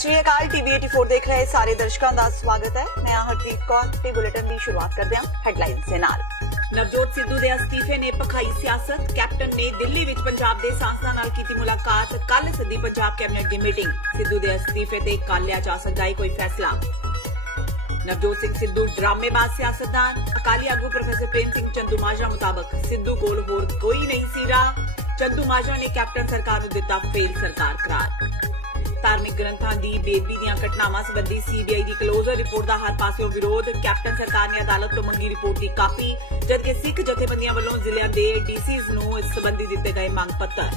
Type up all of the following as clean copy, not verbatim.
ਸਤਿ ਸ਼੍ਰੀ ਅਕਾਲ ਟੀਵੀ 84 ਦੇਖ ਰਹੇ ਸਾਰੇ ਦਰਸ਼ਕਾਂ ਦਾ ਸਵਾਗਤ ਹੈ। ਮੈਂ ਹਰਪ੍ਰੀਤ ਕੌਰ ਤੇ ਬੁਲੇਟਿਨ ਦੀ ਸ਼ੁਰੂਆਤ ਕਰਦੇ ਹਾਂ ਹੈਡਲਾਈਨਸ ਦੇ ਨਾਲ। ਨਵਜੋਤ ਸਿੱਧੂ ਦੇ ਅਸਤੀਫੇ ਨੇ ਭਖਾਈ ਸਿਆਸਤ। ਕੈਪਟਨ ਨੇ ਦਿੱਲੀ ਵਿੱਚ ਪੰਜਾਬ ਦੇ ਸਾਂਸਦਾਂ ਨਾਲ ਕੀਤੀ ਮੁਲਾਕਾਤ। ਕੱਲ ਸੱਦੀ ਪੰਜਾਬ ਕੈਬਨਿਟ ਦੀ ਮੀਟਿੰਗ। ਸਿੱਧੂ ਦੇ ਅਸਤੀਫੇ ਤੇ ਕੱਲ੍ਹ ਲਿਆ ਜਾ ਸਕਦਾ ਹੈ ਕੋਈ ਫੈਸਲਾ। ਨਵਜੋਤ ਸਿੰਘ ਸਿੱਧੂ ਡਰਾਮੇਬਾਜ਼ ਸਿਆਸਤਦਾਨ। ਅਕਾਲੀ ਆਗੂ ਪ੍ਰੋਫੈਸਰ ਪ੍ਰੇਮ ਸਿੰਘ ਚੰਦੂਮਾਜਰਾ ਮੁਤਾਬਕ ਸਿੱਧੂ ਕੋਲ ਹੋਰ ਕੋਈ ਨਹੀਂ ਸੀ ਰਾਹ। ਚੰਦੂਮਾਜਰਾ ਨੇ ਕੈਪਟਨ ਸਰਕਾਰ ਨੂੰ ਦਿੱਤਾ ਫੇਲ ਸਰਕਾਰ ਕਰਾਰ। ਧਾਰਮਿਕ ਗ੍ਰੰਥਾਂ ਦੀ ਬੇਅਦਬੀ ਦੀਆਂ ਘਟਨਾਵਾਂ ਸੰਬੰਧੀ ਸੀਬੀਆਈ ਦੀ ਕਲੋਜ਼ਰ ਰਿਪੋਰਟ ਦਾ ਹਰ ਪਾਸਿਓਂ ਵਿਰੋਧ। ਕੈਪਟਨ ਸਰਕਾਰ ਨੇ ਅਦਾਲਤ ਤੋਂ ਮੰਗੀ ਰਿਪੋਰਟ ਦੀ ਕਾਪੀ, ਜਦਕਿ ਸਿੱਖ ਜਥੇਬੰਦੀਆਂ ਵੱਲੋਂ ਜ਼ਿਲ੍ਹਿਆਂ ਦੇ ਡੀਸੀਜ਼ ਨੂੰ ਇਸ ਸੰਬੰਧੀ ਦਿੱਤੇ ਗਏ ਮੰਗ ਪੱਤਰ।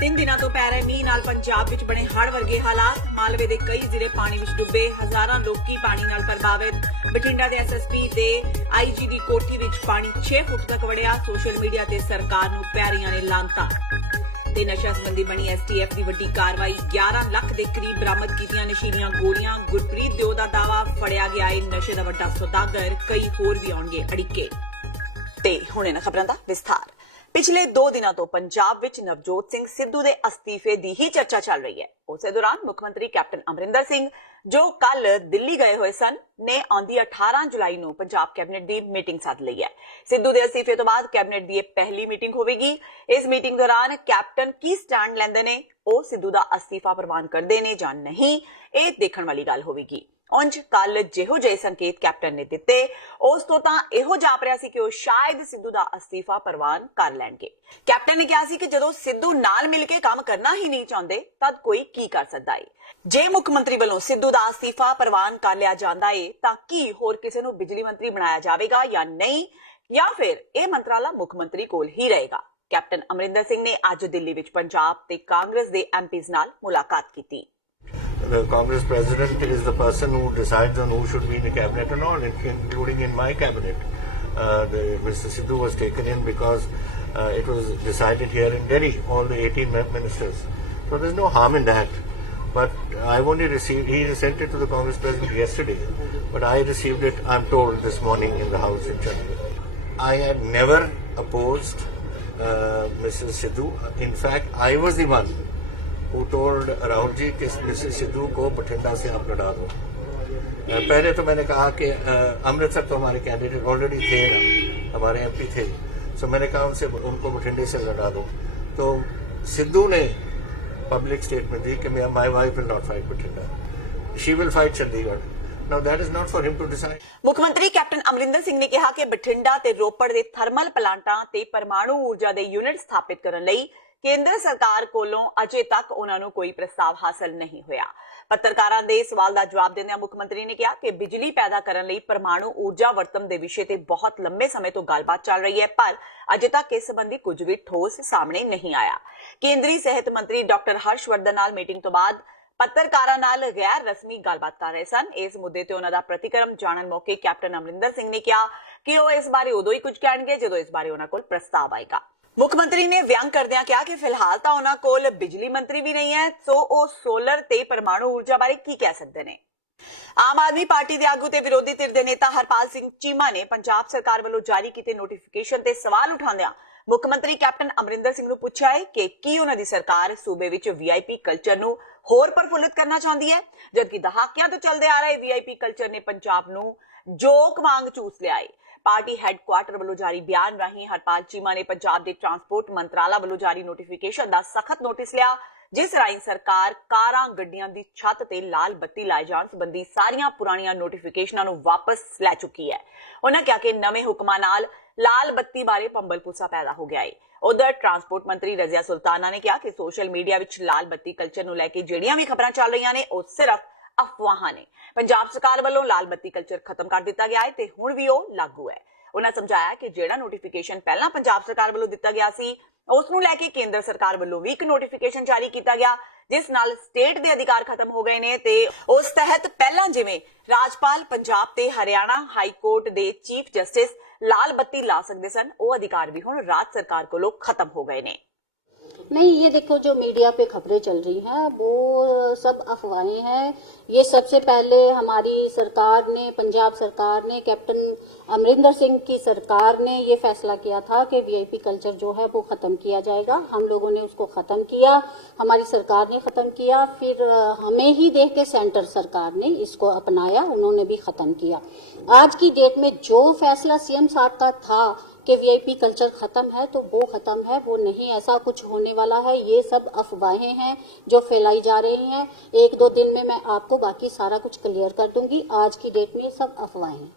3 ਦਿਨਾਂ ਤੋਂ ਪੈ ਰਹੇ ਮੀਂਹ ਨਾਲ ਪੰਜਾਬ ਵਿੱਚ ਬਣੇ ਹੜ੍ਹ ਵਰਗੇ ਹਾਲਾਤ। ਮਾਲਵੇ ਦੇ ਕਈ ਜ਼ਿਲ੍ਹੇ ਪਾਣੀ ਵਿੱਚ ਡੁੱਬੇ, ਹਜ਼ਾਰਾਂ ਲੋਕੀ ਪਾਣੀ ਨਾਲ ਪ੍ਰਭਾਵਿਤ। ਬਠਿੰਡਾ ਦੇ ਐਸਐਸਪੀ ਤੇ ਆਈਜੀ ਦੀ ਕੋਠੀ ਵਿੱਚ ਪਾਣੀ 6 ਫੁੱਟ ਤੱਕ ਵੜਿਆ। ਸੋਸ਼ਲ ਮੀਡੀਆ ਤੇ ਸਰਕਾਰ ਨੂੰ ਪੈ ਰਹੀਆਂ ਨੇ ਲਾਂਤਾਂ। ਤੇ ਨਸ਼ਾ ਸੰਬੰਧੀ ਬਣੀ ਐਸਟੀਐਫ ਦੀ ਵੱਡੀ ਕਾਰਵਾਈ। 11 ਲੱਖ ਦੇ ਕਰੀਬ ਬਰਾਮਦ ਕੀਤੀਆਂ ਨਸ਼ੀਲੀਆਂ ਗੋਲੀਆਂ। ਗੁਰਪ੍ਰੀਤ ਦਿਓ ਦਾ ਦਾਅਵਾ, ਫੜਿਆ ਗਿਆ ਏ ਨਸ਼ੇ ਦਾ ਵੱਡਾ ਸੌਦਾਗਰ। ਕਈ ਹੋਰ ਵੀ ਆਉਣਗੇ ਅੜਿੱਕੇ। ਤੇ ਹੁਣ ਇਹਨਾਂ ਖਬਰਾਂ ਦਾ ਵਿਸਥਾਰ। ਪਿਛਲੇ 2 ਦਿਨਾਂ ਤੋਂ ਪੰਜਾਬ ਵਿੱਚ ਨਵਜੋਤ ਸਿੰਘ ਸਿੱਧੂ ਦੇ ਅਸਤੀਫੇ ਦੀ ਹੀ ਚਰਚਾ ਚੱਲ ਰਹੀ ਹੈ। ਉਸੇ ਦੌਰਾਨ ਮੁੱਖ ਮੰਤਰੀ ਕੈਪਟਨ ਅਮਰਿੰਦਰ ਸਿੰਘ, ਜੋ ਕੱਲ ਦਿੱਲੀ ਗਏ ਹੋਏ ਸਨ, ਨੇ ਆਉਂਦੀ 18 ਜੁਲਾਈ ਨੂੰ ਪੰਜਾਬ ਕੈਬਨਿਟ ਦੀ ਮੀਟਿੰਗ ਸੱਦ ਲਈ ਹੈ। ਸਿੱਧੂ ਦੇ ਅਸਤੀਫੇ ਤੋਂ ਬਾਅਦ ਕੈਬਨਿਟ ਦੀ ਇਹ ਪਹਿਲੀ ਮੀਟਿੰਗ ਹੋਵੇਗੀ। ਇਸ ਮੀਟਿੰਗ ਦੌਰਾਨ ਕੈਪਟਨ ਕੀ ਸਟੈਂਡ ਲੈਂਦੇ ਨੇ, ਉਹ ਸਿੱਧੂ ਦਾ ਅਸਤੀਫਾ ਪ੍ਰਵਾਨ ਕਰਦੇ ਨੇ ਜਾਂ ਨਹੀਂ, ਇਹ ਦੇਖਣ ਵਾਲੀ ਗੱਲ ਹੋਵੇਗੀ। ਉਂਝ ਕੱਲ ਜਿਹੋ ਜਿਹੇ ਸੰਕੇਤ ਕੈਪਟਨ ਨੇ ਦਿੱਤੇ, ਉਸ ਤੋਂ ਤਾਂ ਇਹੋ ਜਾਪ ਰਿਹਾ ਸੀ ਕਿ ਉਹ ਸ਼ਾਇਦ ਸਿੱਧੂ ਦਾ ਅਸਤੀਫਾ ਪ੍ਰਵਾਨ ਕਰ ਲੈਣਗੇ। ਕੈਪਟਨ ਨੇ ਕਿਹਾ ਸੀ ਕਿ ਜਦੋਂ ਸਿੱਧੂ ਨਾਲ ਮਿਲ ਕੇ ਕੰਮ ਕਰਨਾ ਹੀ ਨਹੀਂ ਚਾਹੁੰਦੇ, ਤਦ ਕੋਈ ਕੀ ਕਰ ਸਕਦਾ ਹੈ। ਜੇ ਮੁੱਖ ਮੰਤਰੀ ਵੱਲੋਂ ਸਿੱਧੂ ਦਾ ਅਸਤੀਫਾ ਪ੍ਰਵਾਨ ਕਰ ਲਿਆ ਜਾਂਦਾ ਹੈ ਤਾਂ ਕੀ ਹੋਰ ਕਿਸੇ ਨੂੰ ਬਿਜਲੀ ਮੰਤਰੀ ਬਣਾਇਆ ਜਾਵੇਗਾ ਜਾਂ ਨਹੀਂ, ਜਾਂ ਫਿਰ ਇਹ ਮੰਤਰਾਲਾ ਮੁੱਖ ਮੰਤਰੀ ਕੋਲ ਹੀ ਰਹੇਗਾ। ਕੈਪਟਨ ਅਮਰਿੰਦਰ ਸਿੰਘ ਨੇ ਅੱਜ ਦਿੱਲੀ ਵਿੱਚ ਪੰਜਾਬ ਤੇ ਕਾਂਗਰਸ ਦੇ ਐਮਪੀਜ਼ ਨਾਲ ਮੁਲਾਕਾਤ ਕੀਤੀ। The Congress president is the person who decides on who should be in the cabinet and all, including in my cabinet. Mr. Sidhu was taken in because it was decided here in Delhi, all the 18 ministers. So there's no harm in that. But I've only received, he sent it to the Congress president yesterday, but I received it, I'm told, this morning in the House in Chandigarh. I had never opposed Mr. Sidhu. In fact, I was the one who told Rahul ji कि Mr. Sidhu को बठिंडा से आप लड़ा दो। पहले तो मैंने कहा कि अमृतसर तो हमारे कैंडिडेट ऑलरेडी थे, हमारे एमपी थे, सो मैंने कहा उनको बठिंडे से लड़ा दो। तो सिद्धू ने पब्लिक स्टेटमेंट दी कि my wife will not fight Bathinda, she will fight Chandigarh. Now that is not for him to decide. ਮੁੱਖ ਮੰਤਰੀ ਕੈਪਟਨ ਅਮਰਿੰਦਰ ਸਿੰਘ ਨੇ ਕਿਹਾ ਕਿ ਬਠਿੰਡਾ ਤੇ ਰੋਪੜ ਦੇ ਥਰਮਲ ਪਲਾਂਟਾਂ ਤੇ ਪਰਮਾਣੂ ਊਰਜਾ ਦੇ ਯੂਨਿਟ ਸਥਾਪਿਤ ਕਰਨ ਲਈ ਕੇਂਦਰ ਸਰਕਾਰ ਕੋਲੋਂ ਅਜੇ ਤੱਕ ਉਹਨਾਂ ਨੂੰ ਕੋਈ ਪ੍ਰਸਤਾਵ ਹਾਸਲ ਨਹੀਂ ਹੋਇਆ। ਪੱਤਰਕਾਰਾਂ ਦੇ ਸਵਾਲ ਦਾ ਜਵਾਬ ਦਿੰਦਿਆਂ ਮੁੱਖ ਮੰਤਰੀ ਨੇ ਕਿਹਾ ਕਿ ਬਿਜਲੀ ਪੈਦਾ ਕਰਨ ਲਈ ਪਰਮਾਣੂ ਊਰਜਾ ਵਰਤਣ ਦੇ ਵਿਸ਼ੇ ਤੇ ਬਹੁਤ ਲੰਬੇ ਸਮੇਂ ਤੋਂ ਗੱਲਬਾਤ ਚੱਲ ਰਹੀ ਹੈ, ਪਰ ਅਜੇ ਤੱਕ ਇਸ ਸੰਬੰਧੀ ਕੁਝ ਵੀ ਠੋਸ ਸਾਹਮਣੇ ਨਹੀਂ ਆਇਆ। ਕੇਂਦਰੀ ਸਿਹਤ ਮੰਤਰੀ ਡਾਕਟਰ ਹਰਸ਼ਵਰਧਨ ਨਾਲ ਮੀਟਿੰਗ ਤੋਂ ਬਾਅਦ ਪੱਤਰਕਾਰਾਂ ਨਾਲ ਗੈਰ ਰਸਮੀ ਗੱਲਬਾਤ ਕਰ ਰਹੇ ਸਨ। ਇਸ ਮੁੱਦੇ ਤੇ ਉਹਨਾਂ ਦਾ ਪ੍ਰਤੀਕਰਮ ਜਾਣਨ ਮੌਕੇ ਕੈਪਟਨ ਅਮਰਿੰਦਰ ਸਿੰਘ ਨੇ ਕਿਹਾ ਕਿ ਉਹ ਇਸ ਬਾਰੇ ਉਦੋਂ ਹੀ ਕੁਝ ਕਹਿਣਗੇ ਜਦੋਂ ਇਸ ਬਾਰੇ ਉਹਨਾਂ ਕੋਲ ਪ੍ਰਸਤਾਵ ਆਏਗਾ। ਮੁੱਖ ਮੰਤਰੀ ਨੇ ਵਿਅੰਗ ਕਰਦਿਆਂ ਕਿਹਾ ਕਿ ਫਿਲਹਾਲ ਤਾਂ ਉਹਨਾਂ ਕੋਲ ਬਿਜਲੀ ਮੰਤਰੀ ਵੀ ਨਹੀਂ ਹੈ, ਸੋ ਉਹ ਸੋਲਰ ਤੇ ਪਰਮਾਣੂ ਊਰਜਾ ਬਾਰੇ ਕੀ ਕਹਿ ਸਕਦੇ ਨੇ। ਆਮ ਆਦਮੀ ਪਾਰਟੀ ਦੇ ਆਗੂ ਤੇ ਵਿਰੋਧੀ ਧਿਰ ਦੇ ਨੇਤਾ ਹਰਪਾਲ ਸਿੰਘ ਚੀਮਾ ਨੇ ਪੰਜਾਬ ਸਰਕਾਰ ਵੱਲੋਂ ਜਾਰੀ ਕੀਤੇ ਨੋਟੀਫਿਕੇਸ਼ਨ ਤੇ ਸਵਾਲ ਉਠਾਉਂਦਿਆਂ ਮੁੱਖ ਮੰਤਰੀ ਕੈਪਟਨ ਅਮਰਿੰਦਰ ਸਿੰਘ ਨੂੰ ਪੁੱਛਿਆ ਹੈ ਕਿ ਕੀ ਉਹਨਾਂ ਦੀ ਸਰਕਾਰ ਸੂਬੇ ਵਿੱਚ ਵੀਆਈਪੀ ਕਲਚਰ ਨੂੰ ਹੋਰ ਪ੍ਰਫੁੱਲਿਤ ਕਰਨਾ ਚਾਹੁੰਦੀ ਹੈ, ਜਦਕਿ ਦਹਾਕਿਆਂ ਤੋਂ ਚੱਲਦੇ ਆ ਰਹੇ ਵੀਆਈਪੀ ਕਲਚਰ ਨੇ ਪੰਜਾਬ ਨੂੰ ਜੋਕ ਵਾਂਗ ਚੂਸ ਲਿਆ ਹੈ। ਪਾਰਟੀ ਹੈੱਡਕੁਆਰਟਰ ਵੱਲੋਂ ਜਾਰੀ ਬਿਆਨ ਰਾਹੀਂ ਹਰਪਾਲ ਚੀਮਾ ਨੇ ਪੰਜਾਬ ਦੇ ਟਰਾਂਸਪੋਰਟ ਮੰਤਰਾਲਾ ਵੱਲੋਂ ਜਾਰੀ ਨੋਟੀਫਿਕੇਸ਼ਨ ਦਾ ਸਖਤ ਨੋਟਿਸ ਲਿਆ, ਜਿਸ ਰਾਹੀਂ ਸਰਕਾਰ ਕਾਰਾਂ ਗੱਡੀਆਂ ਦੀ ਛੱਤ ਤੇ ਲਾਲ ਬੱਤੀ ਲਾਏ ਜਾਣ ਸੰਬੰਧੀ ਸਾਰੀਆਂ ਪੁਰਾਣੀਆਂ ਨੋਟੀਫਿਕੇਸ਼ਨਾਂ ਨੂੰ ਵਾਪਸ ਲੈ ਚੁੱਕੀ ਹੈ। ਉਹਨਾਂ ਕਿਹਾ ਕਿ ਨਵੇਂ ਹੁਕਮਾਂ ਨਾਲ ਲਾਲ ਬੱਤੀ ਬਾਰੇ ਪੰਬਲਪੂਸਾ ਪੈਦਾ ਹੋ ਗਿਆ ਹੈ। ਉਧਰ ਟਰਾਂਸਪੋਰਟ ਮੰਤਰੀ ਰਜ਼ੀਆ ਸੁਲਤਾਨਾ ਨੇ ਕਿਹਾ ਕਿ ਸੋਸ਼ਲ ਮੀਡੀਆ ਵਿੱਚ ਲਾਲ ਬੱਤੀ ਕਲਚਰ ਨੂੰ ਲੈ ਕੇ ਜਿਹੜੀਆਂ ਵੀ ਖਬਰਾਂ ਚੱਲ ਰਹੀਆਂ ਨੇ, ਉਹ ਸਿਰਫ ਅਫਵਾਹਾਂ ਨੇ। ਪੰਜਾਬ ਸਰਕਾਰ ਵੱਲੋਂ ਲਾਲ ਬੱਤੀ ਕਲਚਰ ਖਤਮ ਕਰ ਦਿੱਤਾ ਗਿਆ ਹੈ ਤੇ ਹੁਣ ਵੀ ਉਹ ਲਾਗੂ ਹੈ। ਉਹਨਾਂ ਸਮਝਾਇਆ ਕਿ ਜਿਹੜਾ ਨੋਟੀਫਿਕੇਸ਼ਨ ਪਹਿਲਾਂ ਪੰਜਾਬ ਸਰਕਾਰ ਵੱਲੋਂ ਦਿੱਤਾ ਗਿਆ ਸੀ, ਉਸ ਨੂੰ ਲੈ ਕੇ ਕੇਂਦਰ ਸਰਕਾਰ ਵੱਲੋਂ ਵੀ ਇੱਕ ਨੋਟੀਫਿਕੇਸ਼ਨ ਜਾਰੀ ਕੀਤਾ ਗਿਆ, ਜਿਸ ਨਾਲ ਸਟੇਟ ਦੇ ਅਧਿਕਾਰ ਖਤਮ ਹੋ ਗਏ ਨੇ ਤੇ ਉਸ ਤਹਿਤ ਪਹਿਲਾਂ ਜਿਵੇਂ ਰਾਜਪਾਲ ਪੰਜਾਬ ਤੇ ਹਰਿਆਣਾ ਹਾਈ ਕੋਰਟ ਦੇ ਚੀਫ ਜਸਟਿਸ ਲਾਲ ਬੱਤੀ ਲਾ ਸਕਦੇ ਸਨ, ਉਹ ਅਧਿਕਾਰ ਵੀ ਹੁਣ ਰਾਜ ਸਰਕਾਰ ਕੋਲੋਂ ਖਤਮ ਹੋ ਗਏ ਨੇ। नहीं, ये देखो जो मीडिया पे खबरें चल रही हैं वो सब अफवाहें हैं। ये सबसे पहले हमारी सरकार ने, पंजाब सरकार ने, कैप्टन अमरिंदर सिंह की सरकार ने ये फैसला किया था कि वीआईपी कल्चर जो है वो खत्म किया जाएगा। हम लोगों ने उसको खत्म किया, हमारी सरकार ने खत्म किया, फिर हमें ही देख के सेंटर सरकार ने इसको अपनाया, उन्होंने भी खत्म किया। आज की डेट में जो फैसला सीएम साहब का था कि वीआईपी कल्चर खत्म है तो वो खत्म है, वो नहीं ऐसा कुछ होने वाला है। ये सब अफवाहें हैं जो फैलाई जा रही हैं। 1-2 दिन में मैं आपको बाकी सारा कुछ क्लियर कर दूंगी। आज की डेट में ये सब अफवाहें हैं।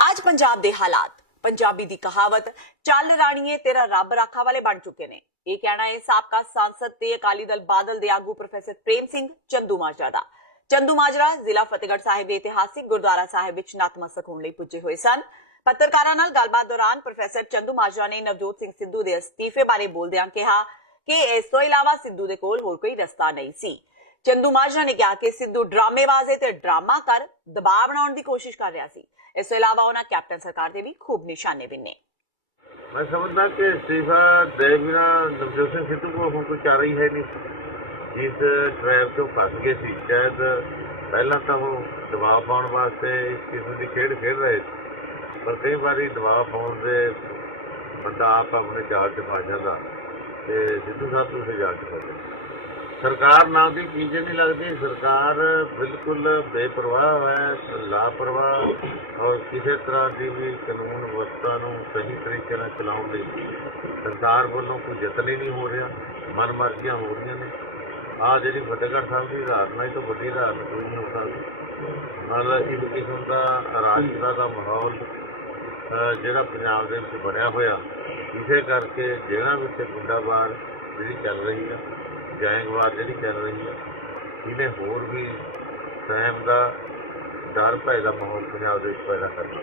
आज पंजाब ਦੇ ਹਾਲਾਤ, ਪੰਜਾਬੀ ਦੀ ਕਹਾਵਤ ਚੱਲ ਰਾਣੀਏ ਤੇਰਾ ਰੱਬ ਰਾਖਾ ਵਾਲੇ ਬਣ ਚੁੱਕੇ ਨੇ। ਇਹ ਕਹਿਣਾ ਹੈ ਸਾਬਕਾ सांसद ਤੇ ਅਕਾਲੀ ਦਲ ਬਾਦਲ ਦੇ ਆਗੂ ਪ੍ਰੋਫੈਸਰ ਪ੍ਰੇਮ ਸਿੰਘ ਚੰਦੂਮਾਜਰਾ ਦਾ। ਚੰਦੂਮਾਜਰਾ ਜ਼ਿਲ੍ਹਾ ਫਤਿਹਗੜ੍ਹ ਸਾਹਿਬ ਦੇ ਇਤਿਹਾਸਿਕ ਗੁਰਦੁਆਰਾ ਸਾਹਿਬ ਵਿੱਚ ਨਤਮਸਤਕ ਹੋਣ ਲਈ ਪੁੱਜੇ ਹੋਏ ਸਨ। ਪੱਤਰਕਾਰਾਂ ਨਾਲ ਗੱਲਬਾਤ ਦੌਰਾਨ ਪ੍ਰੋਫੈਸਰ ਚੰਦੂਮਾਜਰਾ ਨੇ ਨਵਜੋਤ ਸਿੰਘ ਸਿੱਧੂ ਦੇ ਅਸਤੀਫੇ ਬਾਰੇ ਬੋਲਦਿਆਂ ਕਿਹਾ ਕਿ ਇਸ ਤੋਂ ਇਲਾਵਾ ਸਿੱਧੂ ਦੇ ਕੋਲ ਹੋਰ ਕੋਈ ਰਸਤਾ ਨਹੀਂ ਸੀ। ਚੰਦੂਮਾਜਰਾ ਨੇ ਕਿਹਾ ਕਿ ਸਿੱਧੂ ਡਰਾਮੇਬਾਜ਼ ਹੈ ਤੇ ਡਰਾਮਾ ਕਰ ਦਬਾਅ ਬਣਾਉਣ ਦੀ ਕੋਸ਼ਿਸ਼ ਕਰ ਰਿਹਾ ਸੀ। ਇਸ ਤੋਂ ਇਲਾਵਾ ਉਹਨਾਂ ਕੈਪਟਨ ਸਰਕਾਰ ਦੇ ਵੀ ਖੂਬ ਨਿਸ਼ਾਨੇ ਬਿੰਨੇ। मैं समझदा कि इस्तीफा दे बिना नवजोत सिंह सिद्धू को ਹੁਣ ਕੋਈ ਚਾਰਾ ਹੀ ਹੈ ਨਹੀਂ। ਜਿਸ ਟ੍ਰੈਪ 'ਚੋਂ ਫਸ ਗਏ ਸੀ, ਸ਼ਾਇਦ ਪਹਿਲਾਂ ਤਾਂ ਉਹ ਦਬਾਅ ਪਾਉਣ ਵਾਸਤੇ ਇਸ ਕਿਸਮ ਦੀ ਖੇਡ ਖੇਡ ਰਹੇ ਸੀ, ਪਰ ਕਈ ਵਾਰੀ ਦਬਾਅ ਪਾਉਣ ਦੇ ਬੰਦਾ ਆਪ ਆਪਣੇ ਜਾਲ 'ਚ ਫਸ ਜਾਂਦਾ ਤੇ ਸਿੱਧੂ ਸਾਹਿਬ ਤੋਂ ਜਾਲ 'ਚ ਫਸ ਗਏ। ਸਰਕਾਰ ਨਾਮ ਦੀ ਚੀਜ਼ ਨਹੀਂ ਲੱਗਦੀ। ਸਰਕਾਰ ਬਿਲਕੁਲ ਬੇਪਰਵਾਹ ਹੈ, ਲਾਪਰਵਾਹ ਔਰ ਕਿਸੇ ਤਰ੍ਹਾਂ ਦੀ ਵੀ ਕਾਨੂੰਨ ਵਿਵਸਥਾ ਨੂੰ ਸਹੀ ਤਰੀਕੇ ਨਾਲ ਚਲਾਉਣ ਲਈ ਸਰਕਾਰ ਵੱਲੋਂ ਕੋਈ ਯਤਨ ਹੀ ਨਹੀਂ ਹੋ ਰਿਹਾ। ਮਨਮਰਜ਼ੀਆਂ ਹੋ ਰਹੀਆਂ ਨੇ। ਆਹ ਜਿਹੜੀ ਫਤਿਹਗੜ੍ਹ ਸਾਹਿਬ ਦੀ ਧਾਰਨਾ ਇਹ ਤੋਂ ਵੱਡੀ ਧਾਰਨਾ ਕੋਈ ਨਹੀਂ ਹੋ ਸਕਦੀ। ਮਤਲਬ ਇੱਕ ਕਿਸਮ ਦਾ ਰਾਜਨੀਤੀ ਦਾ ਮਾਹੌਲ ਜਿਹੜਾ ਪੰਜਾਬ ਦੇ ਵਿੱਚ ਬਣਿਆ ਹੋਇਆ, ਇਸੇ ਕਰਕੇ ਜਿਹੜਾ ਵੀ ਇੱਥੇ ਗੁੰਡਾਬਾਜ਼ ਜਿਹੜੀ ਚੱਲ ਰਹੀ ਹੈ, ਗੈਂਗਵਾਰ ਜਿਹੜੀ ਚੱਲ ਰਹੀ ਹੈ, ਇਹਨੇ ਹੋਰ ਵੀ ਸਹਿਮ ਦਾ ਡਰ ਭੈ ਦਾ ਮਾਹੌਲ ਪੰਜਾਬ ਦੇ ਵਿੱਚ ਪੈਦਾ ਕਰਨਾ।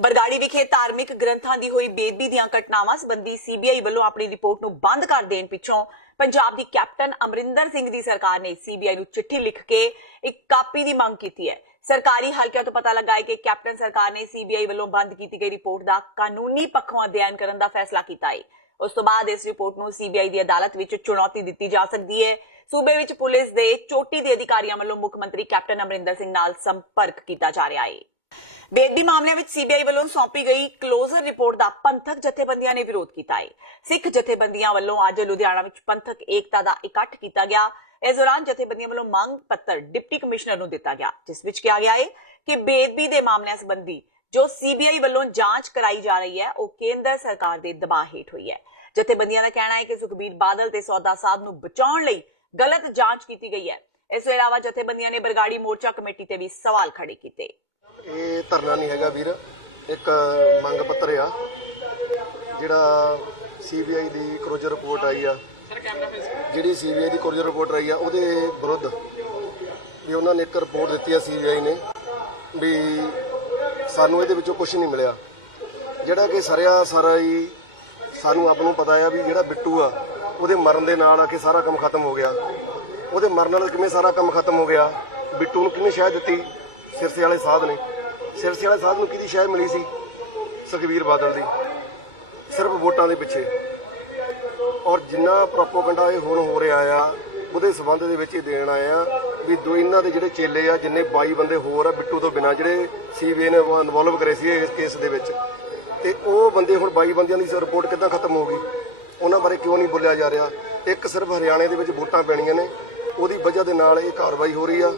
ਬਰਗਾੜੀ ਵਿਖੇ ਧਾਰਮਿਕ ਗ੍ਰੰਥਾਂ ਦੀ ਹੋਈ ਬੇਅਦਬੀ ਦੀਆਂ ਘਟਨਾਵਾਂ ਸੰਬੰਧੀ ਸੀਬੀਆਈ ਵੱਲੋਂ ਆਪਣੀ ਰਿਪੋਰਟ ਨੂੰ ਬੰਦ ਕਰ ਦੇਣ ਪਿੱਛੋਂ ਪੰਜਾਬ ਦੀ ਕੈਪਟਨ ਅਮਰਿੰਦਰ ਸਿੰਘ ਦੀ ਸਰਕਾਰ ਨੇ ਸੀਬੀਆਈ ਨੂੰ ਚਿੱਠੀ ਲਿਖ ਕੇ ਇੱਕ ਕਾਪੀ ਦੀ ਮੰਗ ਕੀਤੀ ਹੈ। ਸਰਕਾਰੀ ਹਲਕਿਆਂ ਤੋਂ ਪਤਾ ਲੱਗਾ ਹੈ ਕਿ ਕੈਪਟਨ ਸਰਕਾਰ ਨੇ ਸੀਬੀਆਈ ਵੱਲੋਂ ਬੰਦ ਕੀਤੀ ਗਈ ਰਿਪੋਰਟ ਦਾ ਕਾਨੂੰਨੀ ਪੱਖੋਂ ਅਧਿਐਨ ਕਰਨ ਦਾ ਫੈਸਲਾ ਕੀਤਾ ਹੈ। ਉਸ ਤੋਂ ਬਾਅਦ ਇਸ ਰਿਪੋਰਟ ਨੂੰ ਸੀਬੀਆਈ ਦੀ ਅਦਾਲਤ ਵਿੱਚ ਚੁਣੌਤੀ ਦਿੱਤੀ ਜਾ ਸਕਦੀ ਹੈ। ਸੂਬੇ ਵਿੱਚ ਪੁਲਿਸ ਦੇ ਚੋਟੀ ਦੇ ਅਧਿਕਾਰੀਆਂ ਵੱਲੋਂ ਮੁੱਖ ਮੰਤਰੀ ਕੈਪਟਨ ਅਮਰਿੰਦਰ ਸਿੰਘ ਨਾਲ ਸੰਪਰਕ ਕੀਤਾ ਜਾ ਰਿਹਾ ਹੈ। ਬੇਅਦਬੀ ਮਾਮਲਿਆਂ ਵਿੱਚ ਸੀਬੀਆਈ ਵੱਲੋਂ ਸੌਂਪੀ ਗਈ ਕਲੋਜ਼ਰ ਰਿਪੋਰਟ ਦਾ ਪੰਥਕ ਜਥੇਬੰਦੀਆਂ ਨੇ ਵਿਰੋਧ ਕੀਤਾ ਹੈ। ਸਿੱਖ ਜਥੇਬੰਦੀਆਂ ਵੱਲੋਂ ਅੱਜ ਲੁਧਿਆਣਾ ਵਿੱਚ ਪੰਥਕ ਏਕਤਾ ਦਾ ਇਕੱਠ ਕੀਤਾ ਗਿਆ। ਇਸ ਦੌਰਾਨ ਜਥੇਬੰਦੀਆਂ ਵੱਲੋਂ ਮੰਗ ਪੱਤਰ ਡਿਪਟੀ ਕਮਿਸ਼ਨਰ ਨੂੰ ਦਿੱਤਾ ਗਿਆ, ਜਿਸ ਵਿੱਚ ਕਿਹਾ ਗਿਆ ਹੈ ਕਿ ਬੇਅਦਬੀ ਦੇ ਮਾਮਲਿਆਂ ਸੰਬੰਧੀ ਜੋ ਸੀਬੀਆਈ ਵੱਲੋਂ ਜਾਂਚ ਕਰਾਈ ਜਾ ਰਹੀ ਹੈ ਉਹ ਕੇਂਦਰ ਸਰਕਾਰ ਦੇ ਦਬਾਅ ਹੇਠ ਹੋਈ ਹੈ। ਜਥੇਬੰਦੀਆਂ ਦਾ ਕਹਿਣਾ ਹੈ ਕਿ ਸੁਖਬੀਰ ਬਾਦਲ ਤੇ ਸੌਦਾ ਸਾਹਿਬ ਨੂੰ ਬਚਾਉਣ ਲਈ ਗਲਤ ਜਾਂਚ ਕੀਤੀ ਗਈ ਹੈ। ਇਸ ਤੋਂ ਇਲਾਵਾ ਜਥੇਬੰਦੀਆਂ ਨੇ ਬਰਗਾੜੀ ਮੋਰਚਾ ਕਮੇਟੀ ਤੇ ਵੀ ਸਵਾਲ ਖੜੇ ਕੀਤੇ। ਇਹ ਧਰਨਾ ਨਹੀਂ ਹੈਗਾ ਵੀਰ, ਇੱਕ ਮੰਗ ਪੱਤਰ ਆ ਜਿਹੜਾ ਸੀਬੀਆਈ ਦੀ ਕਰੋਜਰ ਰਿਪੋਰਟ ਆਈ ਆ, ਜਿਹੜੀ ਸੀਬੀਆਈ ਦੀ ਕਰੋਜਰ ਰਿਪੋਰਟ ਆਈ ਆ ਉਹਦੇ ਵਿਰੁੱਧ ਵੀ ਉਹਨਾਂ ਨੇ ਇੱਕ ਰਿਪੋਰਟ ਦਿੱਤੀ ਆ ਸੀਬੀਆਈ ਨੇ ਵੀ ਸਾਨੂੰ ਇਹਦੇ ਵਿੱਚੋਂ ਕੁਝ ਨਹੀਂ ਮਿਲਿਆ, ਜਿਹੜਾ ਕਿ ਸਾਰਾ ਹੀ ਸਾਨੂੰ ਆਪ ਨੂੰ ਪਤਾ ਆ ਵੀ ਜਿਹੜਾ ਬਿੱਟੂ ਆ ਉਹਦੇ ਮਰਨ ਦੇ ਨਾਲ ਆ ਕੇ ਸਾਰਾ ਕੰਮ ਖਤਮ ਹੋ ਗਿਆ। ਉਹਦੇ ਮਰਨ ਨਾਲ ਕਿਵੇਂ ਸਾਰਾ ਕੰਮ ਖਤਮ ਹੋ ਗਿਆ? ਬਿੱਟੂ ਨੂੰ ਕਿਹਨੇ ਸ਼ਹਿ ਦਿੱਤੀ? ਸਿਰਸੇ ਵਾਲੇ ਸਾਧ ਨੇ। ਸਿਰਸੇ ਵਾਲੇ ਸਾਧ ਨੂੰ ਕਿਹਦੀ ਸ਼ਹਿ ਮਿਲੀ ਸੀ? ਸੁਖਬੀਰ ਬਾਦਲ ਦੀ, ਸਿਰਫ ਵੋਟਾਂ ਦੇ ਪਿੱਛੇ। ਔਰ ਜਿੰਨਾ ਪ੍ਰੋਪੋਗੰਡਾ ਇਹ ਹੁਣ ਹੋ ਰਿਹਾ ਆ ਉਹਦੇ ਸਬੰਧ ਦੇ ਵਿੱਚ ਇਹ ਦੇਣ ਆਇਆ ਵੀ ਦੋ ਇਹਨਾਂ ਦੇ ਜਿਹੜੇ ਚੇਲੇ ਆ, ਜਿੰਨੇ 22 ਬੰਦੇ ਹੋਰ ਆ ਬਿੱਟੂ ਤੋਂ ਬਿਨਾਂ ਜਿਹੜੇ ਸੀਬੀਆਈ ਨੇ ਇਨਵੋਲਵ ਕਰੇ ਸੀ ਇਸ ਕੇਸ ਦੇ ਵਿੱਚ, ਤੇ ਉਹ ਬੰਦੇ ਹੁਣ 22 ਬੰਦਿਆਂ ਦੀ ਰਿਪੋਰਟ ਕਿੱਦਾਂ ਖਤਮ ਹੋ ਗਈ? ਉਹਨਾਂ ਬਾਰੇ ਕਿਉਂ ਨਹੀਂ ਬੋਲਿਆ ਜਾ ਰਿਹਾ? ਇੱਕ ਸਿਰਫ ਹਰਿਆਣੇ ਦੇ ਵਿੱਚ ਵੋਟਾਂ ਪੈਣੀਆਂ ਨੇ, ਉਹਦੀ ਵਜ੍ਹਾ ਦੇ ਨਾਲ ਇਹ ਕਾਰਵਾਈ ਹੋ ਰਹੀ ਆ।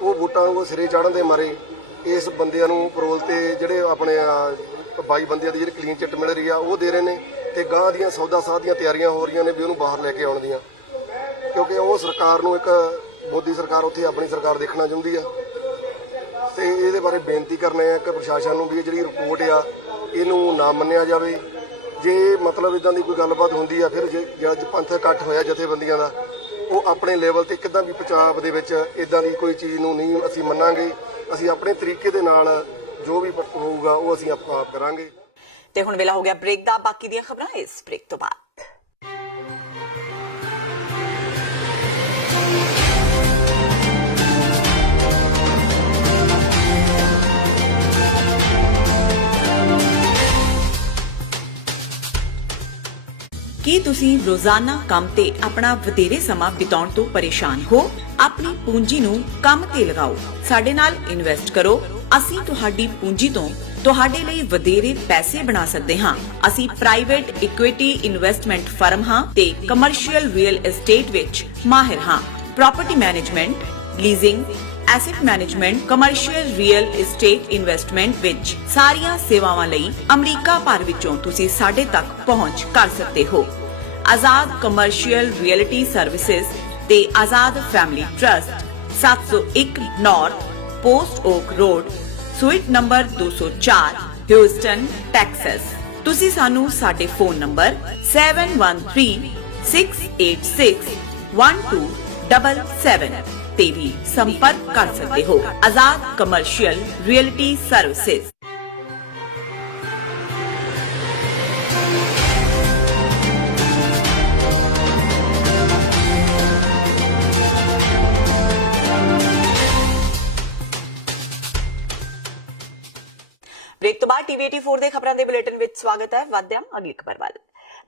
ਉਹ ਵੋਟਾਂ ਨੂੰ ਸਿਰੇ ਚਾੜਨ ਦੇ ਮਾਰੇ ਇਸ ਬੰਦਿਆਂ ਨੂੰ ਪਰੋਲ ਤੇ ਜਿਹੜੇ ਆਪਣੇ 22 ਬੰਦਿਆਂ ਦੀ ਜਿਹੜੀ ਕਲੀਨ ਚਿੱਟ ਮਿਲ ਰਹੀ ਆ ਉਹ ਦੇ ਰਹੇ ਨੇ, ਤੇ ਗਾਂ ਦੀਆਂ ਸੌਦਾ ਸਾਧ ਦੀਆਂ ਤਿਆਰੀਆਂ ਹੋ ਰਹੀਆਂ ਨੇ ਵੀ ਉਹਨੂੰ ਬਾਹਰ ਲੈ ਕੇ ਆਉਣ ਦੀਆਂ, ਕਿਉਂਕਿ ਉਹ ਸਰਕਾਰ ਨੂੰ ਇੱਕ ਮੋਦੀ ਸਰਕਾਰ ਉੱਥੇ ਆਪਣੀ ਸਰਕਾਰ ਦੇਖਣਾ ਚਾਹੁੰਦੀ ਆ। ਤੇ ਇਹਦੇ ਬਾਰੇ ਬੇਨਤੀ ਕਰਨੇ ਆ ਕਿ ਪ੍ਰਸ਼ਾਸਨ ਨੂੰ ਵੀ ਇਹ ਜਿਹੜੀ ਰਿਪੋਰਟ ਆ ਇਹਨੂੰ ਨਾ ਮੰਨਿਆ ਜਾਵੇ। ਜੇ ਮਤਲਬ ਇਦਾਂ ਦੀ ਕੋਈ ਗੱਲਬਾਤ ਹੁੰਦੀ ਆ, ਫਿਰ ਜੇ ਪੰਥਕ ਇਕੱਠ ਹੋਇਆ ਜਥੇਬੰਦੀਆਂ ਦਾ, ਉਹ ਆਪਣੇ ਲੈਵਲ ਤੇ ਕਿੱਦਾਂ ਵੀ ਪੰਜਾਬ ਦੇ ਵਿੱਚ ਇਦਾਂ ਦੀ ਕੋਈ ਚੀਜ਼ ਨੂੰ ਨਹੀਂ ਅਸੀਂ ਮੰਨਾਂਗੇ। ਅਸੀਂ ਆਪਣੇ ਤਰੀਕੇ ਦੇ ਨਾਲ ਜੋ ਵੀ ਹੋਊਗਾ ਉਹ ਅਸੀਂ ਆਪ ਕਰਾਂਗੇ। ਤੇ ਹੁਣ ਵੇਲਾ ਹੋ ਗਿਆ ਬ੍ਰੇਕ ਦਾ। ਬਾਕੀ ਦੀਆਂ ਖਬਰਾਂ ਇਸ ਬ੍ਰੇਕ ਤੋਂ ਬਾਅਦ। ਕੀ ਕੀ ਤੁਸੀਂ ਰੋਜ਼ਾਨਾ ਕੰਮ ਤੇ ਆਪਣਾ ਵਧੇਰੇ ਸਮਾਂ ਬਿਤਾਉਣ ਤੋਂ ਪਰੇਸ਼ਾਨ ਹੋ? ਆਪਣੀ ਪੂੰਜੀ ਨੂੰ ਕੰਮ ਤੇ ਲਗਾਓ, ਸਾਡੇ ਨਾਲ ਇਨਵੈਸਟ ਕਰੋ। ਅਸੀਂ ਤੁਹਾਡੀ ਪੂੰਜੀ ਤੋਂ ਤੁਹਾਡੇ ਲਈ ਵਧੇਰੇ ਪੈਸੇ ਬਣਾ ਸਕਦੇ ਹਾਂ। ਅਸੀਂ ਪ੍ਰਾਈਵੇਟ ਇਕੁਇਟੀ ਇਨਵੈਸਟਮੈਂਟ ਫਰਮ ਹਾਂ ਤੇ ਕਮਰਸ਼ੀਅਲ ਰੀਅਲ ਏਸਟੇਟ ਵਿੱਚ ਮਾਹਿਰ ਹਾਂ। Property management, leasing, asset management, commercial real estate investment ਵਿੱਚ ਸਾਰੀਆਂ ਸੇਵਾਵਾਂ ਲਈ ਅਮਰੀਕਾ ਭਰ ਵਿੱਚੋਂ ਤੁਸੀਂ ਸਾਡੇ ਤੱਕ ਪਹੁੰਚ ਕਰ ਸਕਦੇ ਹੋ। ਆਜ਼ਾਦ ਕਮਰਸ਼ੀਅਲ ਰੀਅਲਟੀ ਸਰਵਿਸਿਜ਼ ਤੇ Azad family trust, 701 north post oak road, suite number 204, Houston, Texas. ਤੁਸੀਂ ਸਾਨੂੰ ਸਾਡੇ ਫੋਨ ਨੰਬਰ 7136861277 ਤੇ ਵੀ ਸੰਪਰਕ ਕਰ ਸਕਦੇ ਹੋ। ਆਜ਼ਾਦ ਕਮਰਸ਼ੀਅਲ ਰੀਅਲਟੀ ਸਰਵਿਸਿਜ਼। ਬ੍ਰੇਕ ਤੋਂ ਬਾਅਦ ਟੀਵੀ 84 ਦੇ ਖਬਰਾਂ ਦੇ ਬੁਲੇਟਿਨ ਵਿੱਚ ਸਵਾਗਤ ਹੈ। ਵਧਦਿਆਂ ਅਗਲੀ ਖਬਰ ਵੱਲ।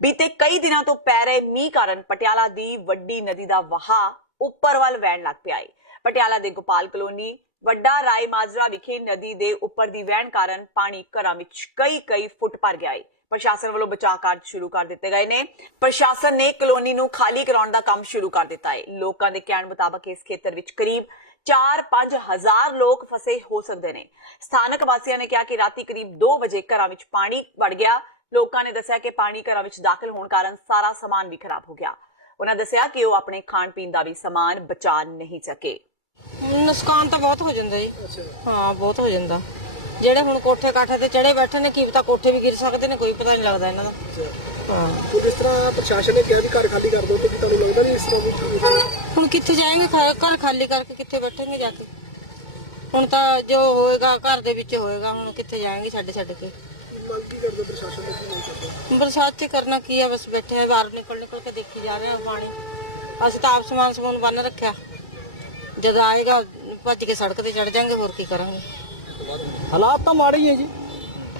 ਬੀਤੇ ਕਈ ਦਿਨਾਂ ਤੋਂ ਪੈ ਰਹੇ ਮੀਂਹ ਕਾਰਨ ਪਟਿਆਲਾ ਦੀ ਵੱਡੀ ਨਦੀ ਦਾ ਵਹਾਅ ਉੱਪਰ ਵੱਲ ਵਹਿਣ ਲੱਗ ਪਿਆ ਹੈ। ਪਟਿਆਲਾ ਦੇ ਗੋਪਾਲ ਕਲੋਨੀ, ਵੱਡਾ ਰਾਏ ਮਾਜਰਾ ਵਿਖੇ ਨਦੀ ਦੇ ਉੱਪਰ ਦੀ ਵਹਿਣ ਕਾਰਨ ਪਾਣੀ ਘਰਾਂ ਵਿੱਚ ਕਈ ਫੁੱਟ ਭਰ ਗਿਆ ਹੈ। ਪ੍ਰਸ਼ਾਸਨ ਵੱਲੋਂ ਬਚਾਅ ਕਾਰਜ ਸ਼ੁਰੂ ਕਰ ਦਿੱਤੇ ਗਏ ਨੇ। ਪ੍ਰਸ਼ਾਸਨ ਨੇ ਕਲੋਨੀ ਨੂੰ ਖਾਲੀ ਕਰਾਉਣ ਦਾ ਕੰਮ ਸ਼ੁਰੂ ਕਰ ਦਿੱਤਾ ਹੈ। ਲੋਕਾਂ ਦੇ ਕਹਿਣ ਮੁਤਾਬਕ ਇਸ ਖੇਤਰ ਵਿੱਚ ਕਰੀਬ 4-5 ਹਜ਼ਾਰ ਲੋਕ ਫਸੇ ਹੋ ਸਕਦੇ ਨੇ। ਸਥਾਨਕ ਵਾਸੀਆਂ ਨੇ ਕਿਹਾ ਕਿ ਰਾਤੀ ਕਰੀਬ 2 ਵਜੇ ਘਰਾਂ ਵਿੱਚ ਪਾਣੀ ਵੜ ਗਿਆ। ਲੋਕਾਂ ਨੇ ਦੱਸਿਆ ਕਿ ਪਾਣੀ ਘਰਾਂ ਵਿੱਚ ਦਾਖਲ ਹੋਣ ਕਾਰਨ ਸਾਰਾ ਸਮਾਨ ਵੀ ਖਰਾਬ ਹੋ ਗਿਆ। ਉਹਨਾਂ ਦੱਸਿਆ ਕਿ ਉਹ ਆਪਣੇ ਖਾਣ ਪੀਣ ਦਾ ਵੀ ਸਮਾਨ ਬਚਾ ਨਹੀਂ ਸਕੇ। ਨੁਕਸਾਨ ਤਾਂ ਬਹੁਤ ਹੋ ਜਾਂਦਾ ਜੀ। ਹਾਂ, ਬਹੁਤ ਹੋ ਜਾਂਦਾ। ਜਿਹੜੇ ਹੁਣ ਕੋਠੇ ਕਾਠੇ ਤੇ ਚੜੇ ਬੈਠੇ ਨੇ, ਕੀ ਪਤਾ ਕੋਠੇ ਵੀ ਗਿਰ ਸਕਦੇ ਨੇ, ਕੋਈ ਪਤਾ ਨਹੀਂ ਲੱਗਦਾ ਇਹਨਾਂ ਦਾ। ਹਾਂ, ਜਿਸ ਤਰ੍ਹਾਂ ਪ੍ਰਸ਼ਾਸਨ ਨੇ ਕਿਹਾ ਵੀ ਘਰ ਖਾਲੀ ਕਰ ਦਿਓ, ਤੇ ਤੁਹਾਨੂੰ ਲੱਗਦਾ ਨਹੀਂ ਇਸ ਤਰ੍ਹਾਂ ਵੀ ਹੁਣ ਕਿੱਥੇ ਜਾਏंगे? ਘਰ ਖਾਲੀ ਕਰਕੇ ਕਿੱਥੇ ਬੈਠेंगे ਜਾ ਕੇ? ਹੁਣ ਤਾਂ ਜੋ ਹੋਏਗਾ ਘਰ ਦੇ ਵਿੱਚ ਹੋਏਗਾ। ਹੁਣ ਕਿੱਥੇ ਜਾਏंगे ਛੱਡ ਕੇ? ਮੰਗ ਕੀ ਕਰਦੇ ਪ੍ਰਸ਼ਾਸਨ ਨੇ, ਕੀ ਨਹੀਂ ਕਰਦੇ? ਬਰਸਾਤ 'ਚ ਕਰਨਾ ਕੀ ਆ, ਬਸ ਬੈਠੇ ਆ, ਬਾਹਰ ਨਿਕਲ ਕੇ ਦੇਖੀ ਜਾ ਰਹੇ ਆ ਪਾਣੀ। ਅਸੀਂ ਤਾਂ ਆਪ ਸਮਾਨ ਬੰਨ ਰੱਖਿਆ, ਜਦੋਂ ਆਏਗਾ ਭੱਜ ਕੇ ਸੜਕ ਤੇ ਚੜ ਜਾਾਂਗੇ। ਹੋਰ ਕੀ ਕਰਾਂਗੇ? ਹਾਲਾਤ ਤਾਂ ਮਾੜੇ ਹੀ ਹੈ ਜੀ,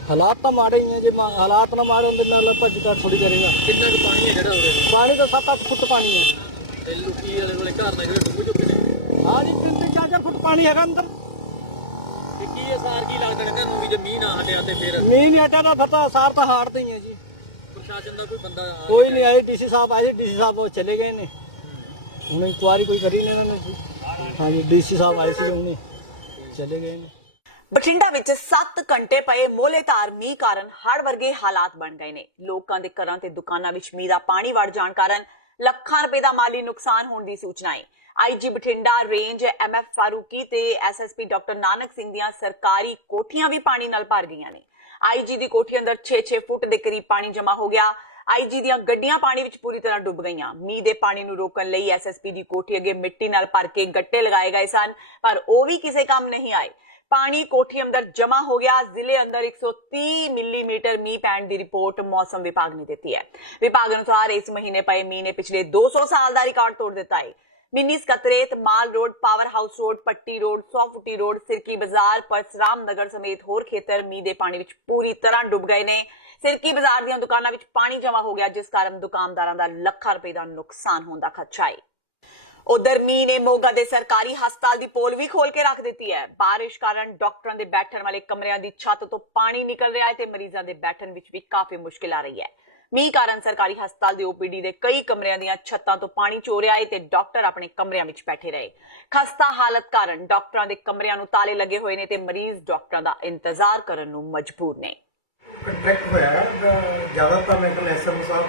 ਹਾਲਾਤ ਤਾਂ ਮਾੜੇ ਹੀ ਹੈ। ਜੇ ਹਾਲਾਤ ਨਾ ਮਾੜੇ ਹੁੰਦੇ ਨਾਲ ਭੱਜ ਤਾਂ ਥੋੜੀ ਕਰੇਗਾ। ਕਿੰਨਾ ਕੁ ਪਾਣੀ ਹੈ ਜਿਹੜਾ ਉਰੇ? ਪਾਣੀ ਤਾਂ 7-8 ਫੁੱਟ ਪਾਣੀ ਹੈ। ਤੇ ਲੋਕੀ ਵਾਲੇ ਕੋਲੇ ਘਰ ਦੇ ਜਿਹੜੇ ਡੁੱਬ ਚੁੱਕੇ ਨੇ। ਹਾਂ ਜੀ, 3-4 ਫੁੱਟ ਪਾਣੀ ਹੈਗਾ ਅੰਦਰ। ਤੇ ਕੀ ਅਸਾਰ ਕੀ ਲੱਗਦਾ ਨੇ ਤੁਹਾਨੂੰ ਵੀ ਜੇ ਮੀਂਹ ਨਾ ਹਟਿਆ ਤੇ ਫਿਰ ਮੀਂਹ ਨਹੀਂ ਹਟਿਆ ਤਾਂ ਫਿਰ ਤਾਂ ਅਸਾਰ ਤਾਂ ਹਾਰਦੇ ਹੀ ਹੈ ਜੀ। ਪ੍ਰਸ਼ਾਸਨ ਦਾ ਕੋਈ ਬੰਦਾ ਕੋਈ ਨਹੀਂ ਆਏ। ਡੀਸੀ ਸਾਹਿਬ ਆਏ, ਡੀਸੀ ਸਾਹਿਬ ਉਹ ਚਲੇ ਗਏ ਨੇ। ਹੁਣ ਇਨਕੁਆਇਰੀ ਕੋਈ ਕਰੀ ਨਹੀਂ ਉਹਨਾਂ ਨੇ। ਹਾਂ ਜੀ, ਡੀਸੀ ਸਾਹਿਬ ਆਏ ਸੀ, ਉਹਨੇ ਚਲੇ ਗਏ ਨੇ। ਬਠਿੰਡਾ ਵਿੱਚ 7 ਘੰਟੇ ਪਏ ਮੋਹਲੇਧਾਰ ਮੀਂਹ ਕਾਰਨ ਹੜ੍ਹ ਵਰਗੇ ਹਾਲਾਤ ਬਣ ਗਏ ਨੇ। ਲੋਕਾਂ ਦੇ ਘਰਾਂ ਤੇ ਦੁਕਾਨਾਂ ਵਿੱਚ ਮੀਂਹ ਦਾ ਪਾਣੀ ਵੜ ਜਾਣ ਕਾਰਨ ਲੱਖਾਂ ਰੁਪਏ ਦਾ ਮਾਲੀ ਨੁਕਸਾਨ ਹੋਣ ਦੀ ਸੂਚਨਾ ਹੈ। IG Bathinda range MF Farooqui ਤੇ SSP ਡਾਕਟਰ ਨਾਨਕ ਸਿੰਘ ਦੀਆਂ ਸਰਕਾਰੀ ਕੋਠੀਆਂ ਵੀ ਪਾਣੀ ਨਾਲ ਭਰ ਗਈਆਂ ਨੇ। ਆਈਜੀ ਦੀ ਕੋਠੀ ਅੰਦਰ 6-6 ਫੁੱਟ ਦੇ ਕਰੀਬ ਪਾਣੀ ਜਮਾ ਹੋ ਗਿਆ। ਆਈਜੀ ਦੀਆਂ ਗੱਡੀਆਂ ਪਾਣੀ ਵਿੱਚ ਪੂਰੀ ਤਰ੍ਹਾਂ ਡੁੱਬ ਗਈਆਂ। ਮੀਂਹ ਦੇ ਪਾਣੀ ਨੂੰ ਰੋਕਣ ਲਈ SSP ਦੀ ਕੋਠੀ ਅੱਗੇ ਮਿੱਟੀ ਨਾਲ ਭਰ ਕੇ ਗੱਟੇ ਲਗਾਏ ਗਏ ਸਨ, ਪਰ ਉਹ ਵੀ ਕਿਸੇ ਕੰਮ ਨਹੀਂ ਆਏ। ਪਾਣੀ ਕੋਠੀ ਅੰਦਰ ਜਮਾ ਹੋ ਗਿਆ। ਜ਼ਿਲ੍ਹੇ ਅੰਦਰ 130 ਮਿਲੀਮੀਟਰ ਮੀਂਹ ਪੈਣ ਦੀ ਰਿਪੋਰਟ ਮੌਸਮ ਵਿਭਾਗ ਨੇ ਦਿੱਤੀ ਹੈ। ਵਿਭਾਗ ਅਨੁਸਾਰ ਇਸ ਮਹੀਨੇ ਪਏ ਮੀਂਹ ਨੇ ਪਿਛਲੇ 200 ਸਾਲ ਦਾ ਰਿਕਾਰਡ ਤੋੜ ਦਿੱਤਾ ਹੈ। ਮਿੰਨੀ ਸਕੱਤਰੇਤ, ਮਾਲ ਰੋਡ, ਪਾਵਰ ਹਾਊਸ ਰੋਡ, ਪੱਟੀ ਰੋਡ, 100 ਫੁੱਟੀ ਰੋਡ, ਸਿਰਕੀ ਬਾਜ਼ਾਰ, ਪਰਸਰਾਮ ਨਗਰ ਸਮੇਤ ਹੋਰ ਖੇਤਰ ਮੀਂਹ ਦੇ ਪਾਣੀ ਵਿੱਚ ਪੂਰੀ ਤਰ੍ਹਾਂ ਡੁੱਬ ਗਏ ਨੇ। ਸਿਰਕੀ ਬਾਜ਼ਾਰ ਦੀਆਂ ਦੁਕਾਨਾਂ ਵਿੱਚ ਪਾਣੀ ਜਮਾ ਹੋ ਗਿਆ, ਜਿਸ ਕਾਰਨ ਦੁਕਾਨਦਾਰਾਂ ਦਾ ਲੱਖਾਂ ਰੁਪਏ ਦਾ ਨੁਕਸਾਨ ਹੋਣ ਦਾ ਖਦਸ਼ਾ ਹੈ। ਉਧਰ ਮੀਂਹ ਨੇ ਮੋਗਾ ਦੇ ਸਰਕਾਰੀ ਹਸਪਤਾਲ ਦੀ ਪੋਲ ਵੀ ਖੋਲ ਕੇ ਰੱਖ ਦਿੱਤੀ ਹੈ। ਬਾਰਿਸ਼ ਕਾਰਨ ਡਾਕਟਰਾਂ ਦੇ ਬੈਠਣ ਵਾਲੇ ਕਮਰਿਆਂ ਦੀ ਛੱਤ ਤੋਂ ਪਾਣੀ ਨਿਕਲ ਰਿਹਾ ਹੈ ਤੇ ਮਰੀਜ਼ਾਂ ਦੇ ਬੈਠਣ ਵਿੱਚ ਵੀ ਕਾਫੀ ਮੁਸ਼ਕਿਲ ਆ ਰਹੀ ਹੈ। ਮੀਂਹ ਕਾਰਨ ਸਰਕਾਰੀ ਹਸਪਤਾਲ ਦੇ OPD ਦੇ ਕਈ ਕਮਰਿਆਂ ਦੀਆਂ ਛੱਤਾਂ ਤੋਂ ਪਾਣੀ ਚੋ ਰਿਹਾ ਹੈ ਤੇ ਡਾਕਟਰ ਆਪਣੇ ਕਮਰਿਆਂ ਵਿੱਚ ਬੈਠੇ ਰਹੇ। ਖਸਤਾ ਹਾਲਤ ਕਾਰਨ ਡਾਕਟਰਾਂ ਦੇ ਕਮਰਿਆਂ ਨੂੰ ਤਾਲੇ ਲੱਗੇ ਹੋਏ ਨੇ ਤੇ ਮਰੀਜ਼ ਡਾਕਟਰਾਂ ਦਾ ਇੰਤਜ਼ਾਰ ਕਰਨ ਨੂੰ ਮਜਬੂਰ ਨੇ। ਕੰਟਰੈਕਟ ਹੋਇਆ ਜ਼ਿਆਦਾਤਰ ਮੈਂਟਲ ਐਸਐਮ ਸਾਹਿਬ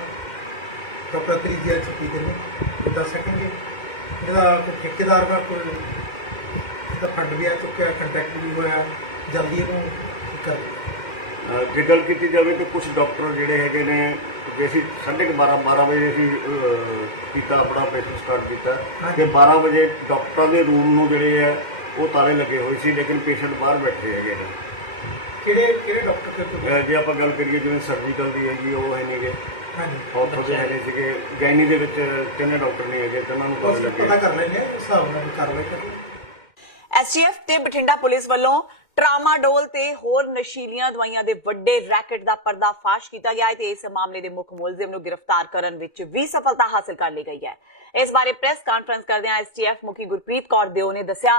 ਡਾਕਟਰ ਤਰੀਜੀਆ ਛੁੱਟੀ ਦੇ ਨੇ ਦੱਸ ਸਕਣਗੇ। ਇਹਦਾ ਕੋਈ ਠੇਕੇਦਾਰ ਦਾ ਕੋਈ ਇਹਦਾ ਫੰਡ ਵੀ ਆ ਚੁੱਕਿਆ, ਕੰਟਰੈਕਟ ਵੀ ਹੋਇਆ, ਜਲਦੀ ਇਹਨੂੰ ਕਰ। ਜੇ ਗੱਲ ਕੀਤੀ ਜਾਵੇ ਤਾਂ ਕੁਝ ਡਾਕਟਰ ਜਿਹੜੇ ਹੈਗੇ ਨੇ, ਜੇ ਅਸੀਂ 12:30 ਵਜੇ ਅਸੀਂ ਕੀਤਾ ਆਪਣਾ ਆਪਰੇਸ਼ਨ ਸਟਾਰਟ ਕੀਤਾ ਤੇ 12 ਵਜੇ ਡਾਕਟਰਾਂ ਦੇ ਰੂਮ ਨੂੰ ਜਿਹੜੇ ਆ ਉਹ ਤਾਲੇ ਲੱਗੇ ਹੋਏ ਸੀ, ਲੇਕਿਨ ਪੇਸ਼ੈਂਟ ਬਾਹਰ ਬੈਠੇ ਹੈਗੇ ਨੇ। ਕਿਹੜੇ ਡਾਕਟਰ ਤੇ? ਜੇ ਆਪਾਂ ਗੱਲ ਕਰੀਏ ਜਿਵੇਂ ਸਰਜੀਕਲ ਦੀ ਹੈਗੀ, ਉਹ ਹੈ ਨਹੀਂਗੇ। ਹਾਂਜੀ, ਆਰਥੋ ਦੇ ਹੈਗੇ ਸੀਗੇ। ਗਾਇਨੀ ਦੇ ਵਿੱਚ 3 ਡਾਕਟਰ ਨਹੀਂ ਹੈਗੇ, ਤੇ ਉਹਨਾਂ ਨੂੰ ਤਾਲੇ ਲੱਗੇ। ਪਤਾ ਕਰ ਲੈਂਦੇ ਆ, ਹਿਸਾਬ ਨਾਲ ਕਾਰਵਾਈ ਕਰਾਂਗੇ। STF ਤੇ ਬਠਿੰਡਾ ਪੁਲਿਸ ਵੱਲੋਂ ਟਰਾਮਾਡੋਲ ਤੇ ਹੋਰ ਨਸ਼ੀਲੀਆਂ ਦਵਾਈਆਂ ਦੇ ਵੱਡੇ ਰੈਕਟ ਦਾ ਪਰਦਾਫਾਸ਼ ਕੀਤਾ ਗਿਆ ਹੈ ਤੇ ਇਸ ਮਾਮਲੇ ਦੇ ਮੁੱਖ ਮੁਲਜ਼ਮ ਨੂੰ ਗ੍ਰਿਫਤਾਰ ਕਰਨ ਵਿੱਚ ਵੀ ਸਫਲਤਾ ਹਾਸਲ ਕਰ ਲਈ ਗਈ ਹੈ। ਇਸ ਬਾਰੇ ਪ੍ਰੈਸ ਕਾਨਫਰੰਸ ਕਰਦਿਆਂ ਐਸਟੀਐਫ ਮੁਖੀ ਗੁਰਪ੍ਰੀਤ ਕੌਰ ਦਿਓ ਨੇ ਦੱਸਿਆ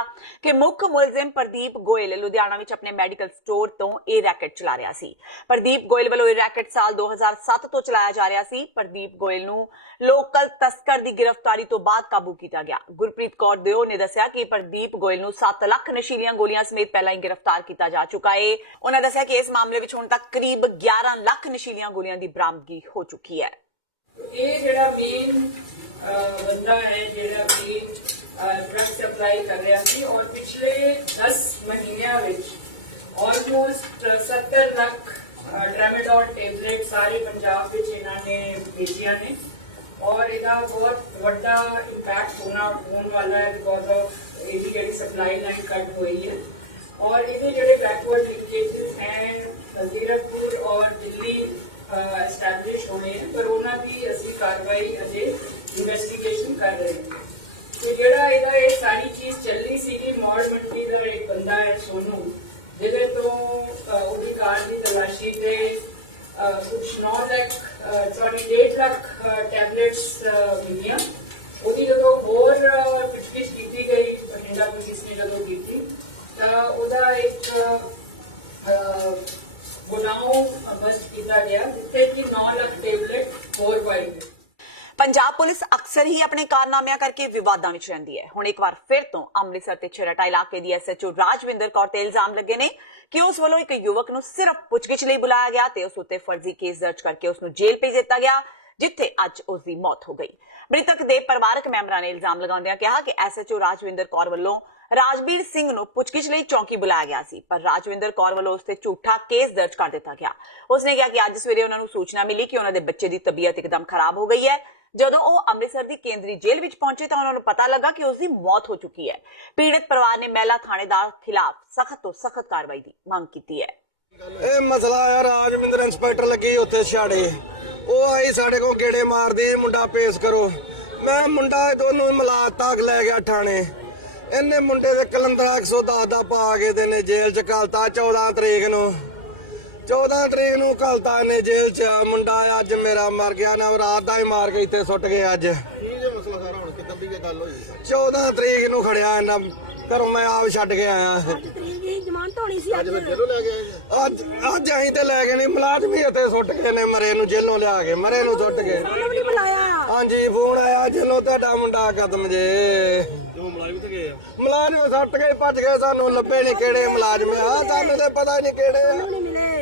ਕਿ ਮੁੱਖ ਮੁਲਜ਼ਮ ਪ੍ਰਦੀਪ ਗੋਇਲ ਲੁਧਿਆਣਾ ਵਿੱਚ ਆਪਣੇ ਮੈਡੀਕਲ ਸਟੋਰ ਤੋਂ ਇਹ ਰੈਕਟ ਚਲਾ ਰਿਹਾ ਸੀ। ਪ੍ਰਦੀਪ ਗੋਇਲ ਵੱਲੋਂ ਇਹ ਰੈਕਟ ਸਾਲ 2007 ਤੋਂ ਚਲਾਇਆ ਜਾ ਰਿਹਾ ਸੀ। ਪ੍ਰਦੀਪ ਗੋਇਲ ਨੂੰ ਲੋਕਲ ਤਸਕਰ ਦੀ ਗ੍ਰਿਫਤਾਰੀ ਤੋਂ ਬਾਅਦ ਕਾਬੂ ਕੀਤਾ ਗਿਆ। ਗੁਰਪ੍ਰੀਤ ਕੌਰ ਦਿਓ ਨੇ ਦੱਸਿਆ ਕਿ ਪ੍ਰਦੀਪ ਗੋਇਲ ਨੂੰ 7 ਲੱਖ ਨਸ਼ੀਲੀਆਂ ਗੋਲੀਆਂ ਸਮੇਤ ਪਹਿਲਾਂ ਹੀ ਗ੍ਰਿਫਤਾਰ ਕੀਤਾ ਜਾ ਚੁੱਕਾ ਹੈ। ਉਹਨਾਂ ਦੱਸਿਆ ਕਿ ਇਸ ਮਾਮਲੇ ਵਿੱਚ ਹੁਣ ਤੱਕ ਕਰੀਬ 11 ਲੱਖ ਨਸ਼ੀਲੀਆਂ ਗੋਲੀਆਂ ਦੀ ਬਰਾਮਦਗੀ ਹੋ ਚੁੱਕੀ ਹੈ। ਇਹ ਜਿਹੜਾ ਮੇਨ ਬੰਦਾ ਹੈ ਜਿਹੜਾ ਵੀ ਡਰਗ ਸਪਲਾਈ ਕਰ ਰਿਹਾ ਸੀ ਔਰ ਪਿਛਲੇ 10 ਮਹੀਨਿਆਂ ਵਿੱਚ ਆਲਮੋਸਟ 70 ਲੱਖ ਟ੍ਰਾਮਾਡੋਲ ਟੈਬਲੇਟ ਸਾਰੇ ਪੰਜਾਬ ਵਿੱਚ ਇਹਨਾਂ ਨੇ ਵੇਚੀਆਂ ਨੇ ਔਰ ਇਹਦਾ ਬਹੁਤ ਵੱਡਾ ਇੰਪੈਕਟ ਹੋਣ ਵਾਲਾ ਹੈ ਬਿਕੋਜ਼ ਆਫ ਇਹਦੀ ਜਿਹੜੀ ਸਪਲਾਈ ਲਾਈਨ ਕੱਟ ਹੋਈ ਹੈ ਔਰ ਇਹਦੇ ਜਿਹੜੇ ਬੈਕਵਰਡ ਲਿੰਕੇजेस हैं ਜ਼ੀਰਕਪੁਰ ਔਰ ਦਿੱਲੀ एस्टैब्लिश होने हैं पर उन्होंने भी असली कार्रवाई अजे इन्वेस्टिगेशन कर रहे हैं। तो जेड़ा इहदा ये सारी चीज चल रही सी मॉड मंडी का एक बंदा है सोनू जिहदे तो उहदी कार की तलाशी ते कुछ 9 लाख 8 लाख टैबलेट्स मिलियां उहदी जदों होर पुछगिछ कीती गई बठिंडा पुलिस ने जदों कीती तां उहदा एक गोडाउन बस्ट किया गया जिथे कि 9 लाख टैबलेट होर पाई गई। ਪੰਜਾਬ ਪੁਲਿਸ ਅਕਸਰ ਹੀ ਆਪਣੇ ਕਾਰਨਾਮਿਆਂ ਕਰਕੇ ਵਿਵਾਦਾਂ ਵਿੱਚ ਰਹਿੰਦੀ ਹੈ। ਹੁਣ ਇੱਕ ਵਾਰ ਫਿਰ ਤੋਂ ਅੰਮ੍ਰਿਤਸਰ ਤੇ ਛਰਟਾ ਇਲਾਕੇ ਦੀ ਐਸਐਚਓ ਰਾਜਵਿੰਦਰ ਕੌਰ ਤੇ ਇਲਜ਼ਾਮ ਲੱਗੇ ਨੇ ਕਿ ਉਸ ਵੱਲੋਂ ਇੱਕ ਯੁਵਕ ਨੂੰ ਸਿਰਫ ਪੁੱਛਗਿੱਛ ਲਈ ਬੁਲਾਇਆ ਗਿਆ ਤੇ ਉਸ ਉੱਤੇ ਫਰਜ਼ੀ ਕੇਸ ਦਰਜ ਕਰਕੇ ਉਸ ਨੂੰ ਜੇਲ੍ਹ ਭੇਜ ਦਿੱਤਾ ਗਿਆ ਜਿੱਥੇ ਅੱਜ ਉਸ ਦੀ ਮੌਤ ਹੋ ਗਈ। ਮ੍ਰਿਤਕ ਦੇ ਪਰਿਵਾਰਕ ਮੈਂਬਰਾਂ ਨੇ ਇਲਜ਼ਾਮ ਲਗਾਉਂਦਿਆਂ ਕਿਹਾ ਕਿ ਐਸਐਚਓ ਰਾਜਵਿੰਦਰ ਕੌਰ ਵੱਲੋਂ ਰਾਜਬੀਰ ਸਿੰਘ ਨੂੰ ਪੁੱਛਗਿੱਛ ਲਈ ਚੌਂਕੀ ਬੁਲਾਇਆ ਗਿਆ ਸੀ ਪਰ ਰਾਜਵਿੰਦਰ ਕੌਰ ਵੱਲੋਂ ਉਸ ਤੇ ਝੂਠਾ ਕੇਸ ਦਰਜ ਕਰ ਦਿੱਤਾ ਗਿਆ। ਉਸਨੇ ਕਿਹਾ ਕਿ ਅੱਜ ਸਵੇਰੇ ਉਹਨਾਂ ਨੂੰ ਸੂਚਨਾ ਮਿਲੀ ਕਿ ਉਹਨਾਂ ਦੇ ਬੱਚੇ ਦੀ ਤਬੀਅਤ ਇੱਕਦਮ ਖਰਾਬ ਹੋ ਗਈ ਹੈ। ਜਦੋਂ ਉਹ ਅੰਮ੍ਰਿਤਸਰ ਦੀ ਕੇਂਦਰੀ ਜੇਲ੍ਹ ਵਿੱਚ ਪਹੁੰਚੇ ਤਾਂ ਉਹਨਾਂ ਨੂੰ ਪਤਾ ਲੱਗਾ ਕਿ ਉਸ ਦੀ ਮੌਤ ਹੋ ਚੁੱਕੀ ਹੈ। ਪੀੜਤ ਪਰਿਵਾਰ ਨੇ ਮਹਿਲਾ ਥਾਣੇਦਾਰ ਖਿਲਾਫ ਸਖਤ ਤੋਂ ਸਖਤ ਕਾਰਵਾਈ ਦੀ ਮੰਗ ਕੀਤੀ ਹੈ। ਇਹ ਮਸਲਾ ਆ ਰਾਜਵਿੰਦਰ ਇੰਸਪੈਕਟਰ ਲੱਗੀ ਉੱਥੇ ਛਾੜੇ ਉਹ ਆਈ ਸਾਡੇ ਕੋਲ ਗੇੜੇ ਮਾਰਦੀ ਮੁੰਡਾ ਪੇਸ਼ ਕਰੋ। ਮੈਂ ਮੁੰਡਾ ਦੋਨੋਂ ਮਿਲਾ ਤੱਕ ਲੈ ਗਿਆ ਥਾਣੇ। ਇਹਨੇ ਮੁੰਡੇ ਦੇ ਕਲੰਦਰਾ 110 ਦਾ ਪਾ ਕੇ ਤੇ ਨੇ ਜੇਲ੍ਹ ਚ ਘਲਤਾ 14 ਤਰੀਕ ਨੂੰ ਘਲਤਾ ਨੇ ਜੇਲ੍ਹ ਚ। ਮੁੰਡਾ ਅੱਜ ਮੇਰਾ ਮਰ ਗਿਆ ਨਾ ਰਾਤ ਦਾ ਹੀ ਮਾਰ ਕੇ ਇੱਥੇ ਸੁੱਟ ਗਏ। ਅੱਜ ਕੀ ਜੇ ਮਸਲਾ ਸਾਰਾ ਹੁਣ ਕਿੱਦਾਂ ਦੀ ਗੱਲ ਹੋਈ 14 ਤਰੀਕ ਨੂੰ ਖੜਿਆ ਇਹਨਾਂ ਘਰੋਂ ਮੈਂ ਆਪ ਛੱਡ ਕੇ ਆਇਆ। ਅੱਜ ਫਿਰ ਜੇਲੋਂ ਲੈ ਗਏ ਅੱਜ ਅਸੀਂ ਤੇ ਲੈ ਗਏ ਨਹੀਂ ਮੁਲਾਜ਼ਮ ਹੀ ਇੱਥੇ ਸੁੱਟ ਕੇ ਨੇ ਮਰੇ ਨੂੰ ਜੇਲੋਂ ਲਿਆ ਕੇ ਮਰੇ ਨੂੰ ਸੁੱਟ ਕੇ। ਹਾਂਜੀ ਫੋਨ ਆਇਆ ਜੇਲੋਂ ਤੁਹਾਡਾ ਮੁੰਡਾ ਕਦਮ ਜੇ ਮੁਲਾਜ਼ਮ ਸੁੱਟ ਕੇ ਭੱਜ ਗਏ। ਸਾਨੂੰ ਲੱਭੇ ਨਹੀਂ ਕਿਹੜੇ ਮੁਲਾਜ਼ਮ ਆ ਸਾਨੂੰ ਤੇ ਪਤਾ ਨਹੀਂ ਕਿਹੜੇ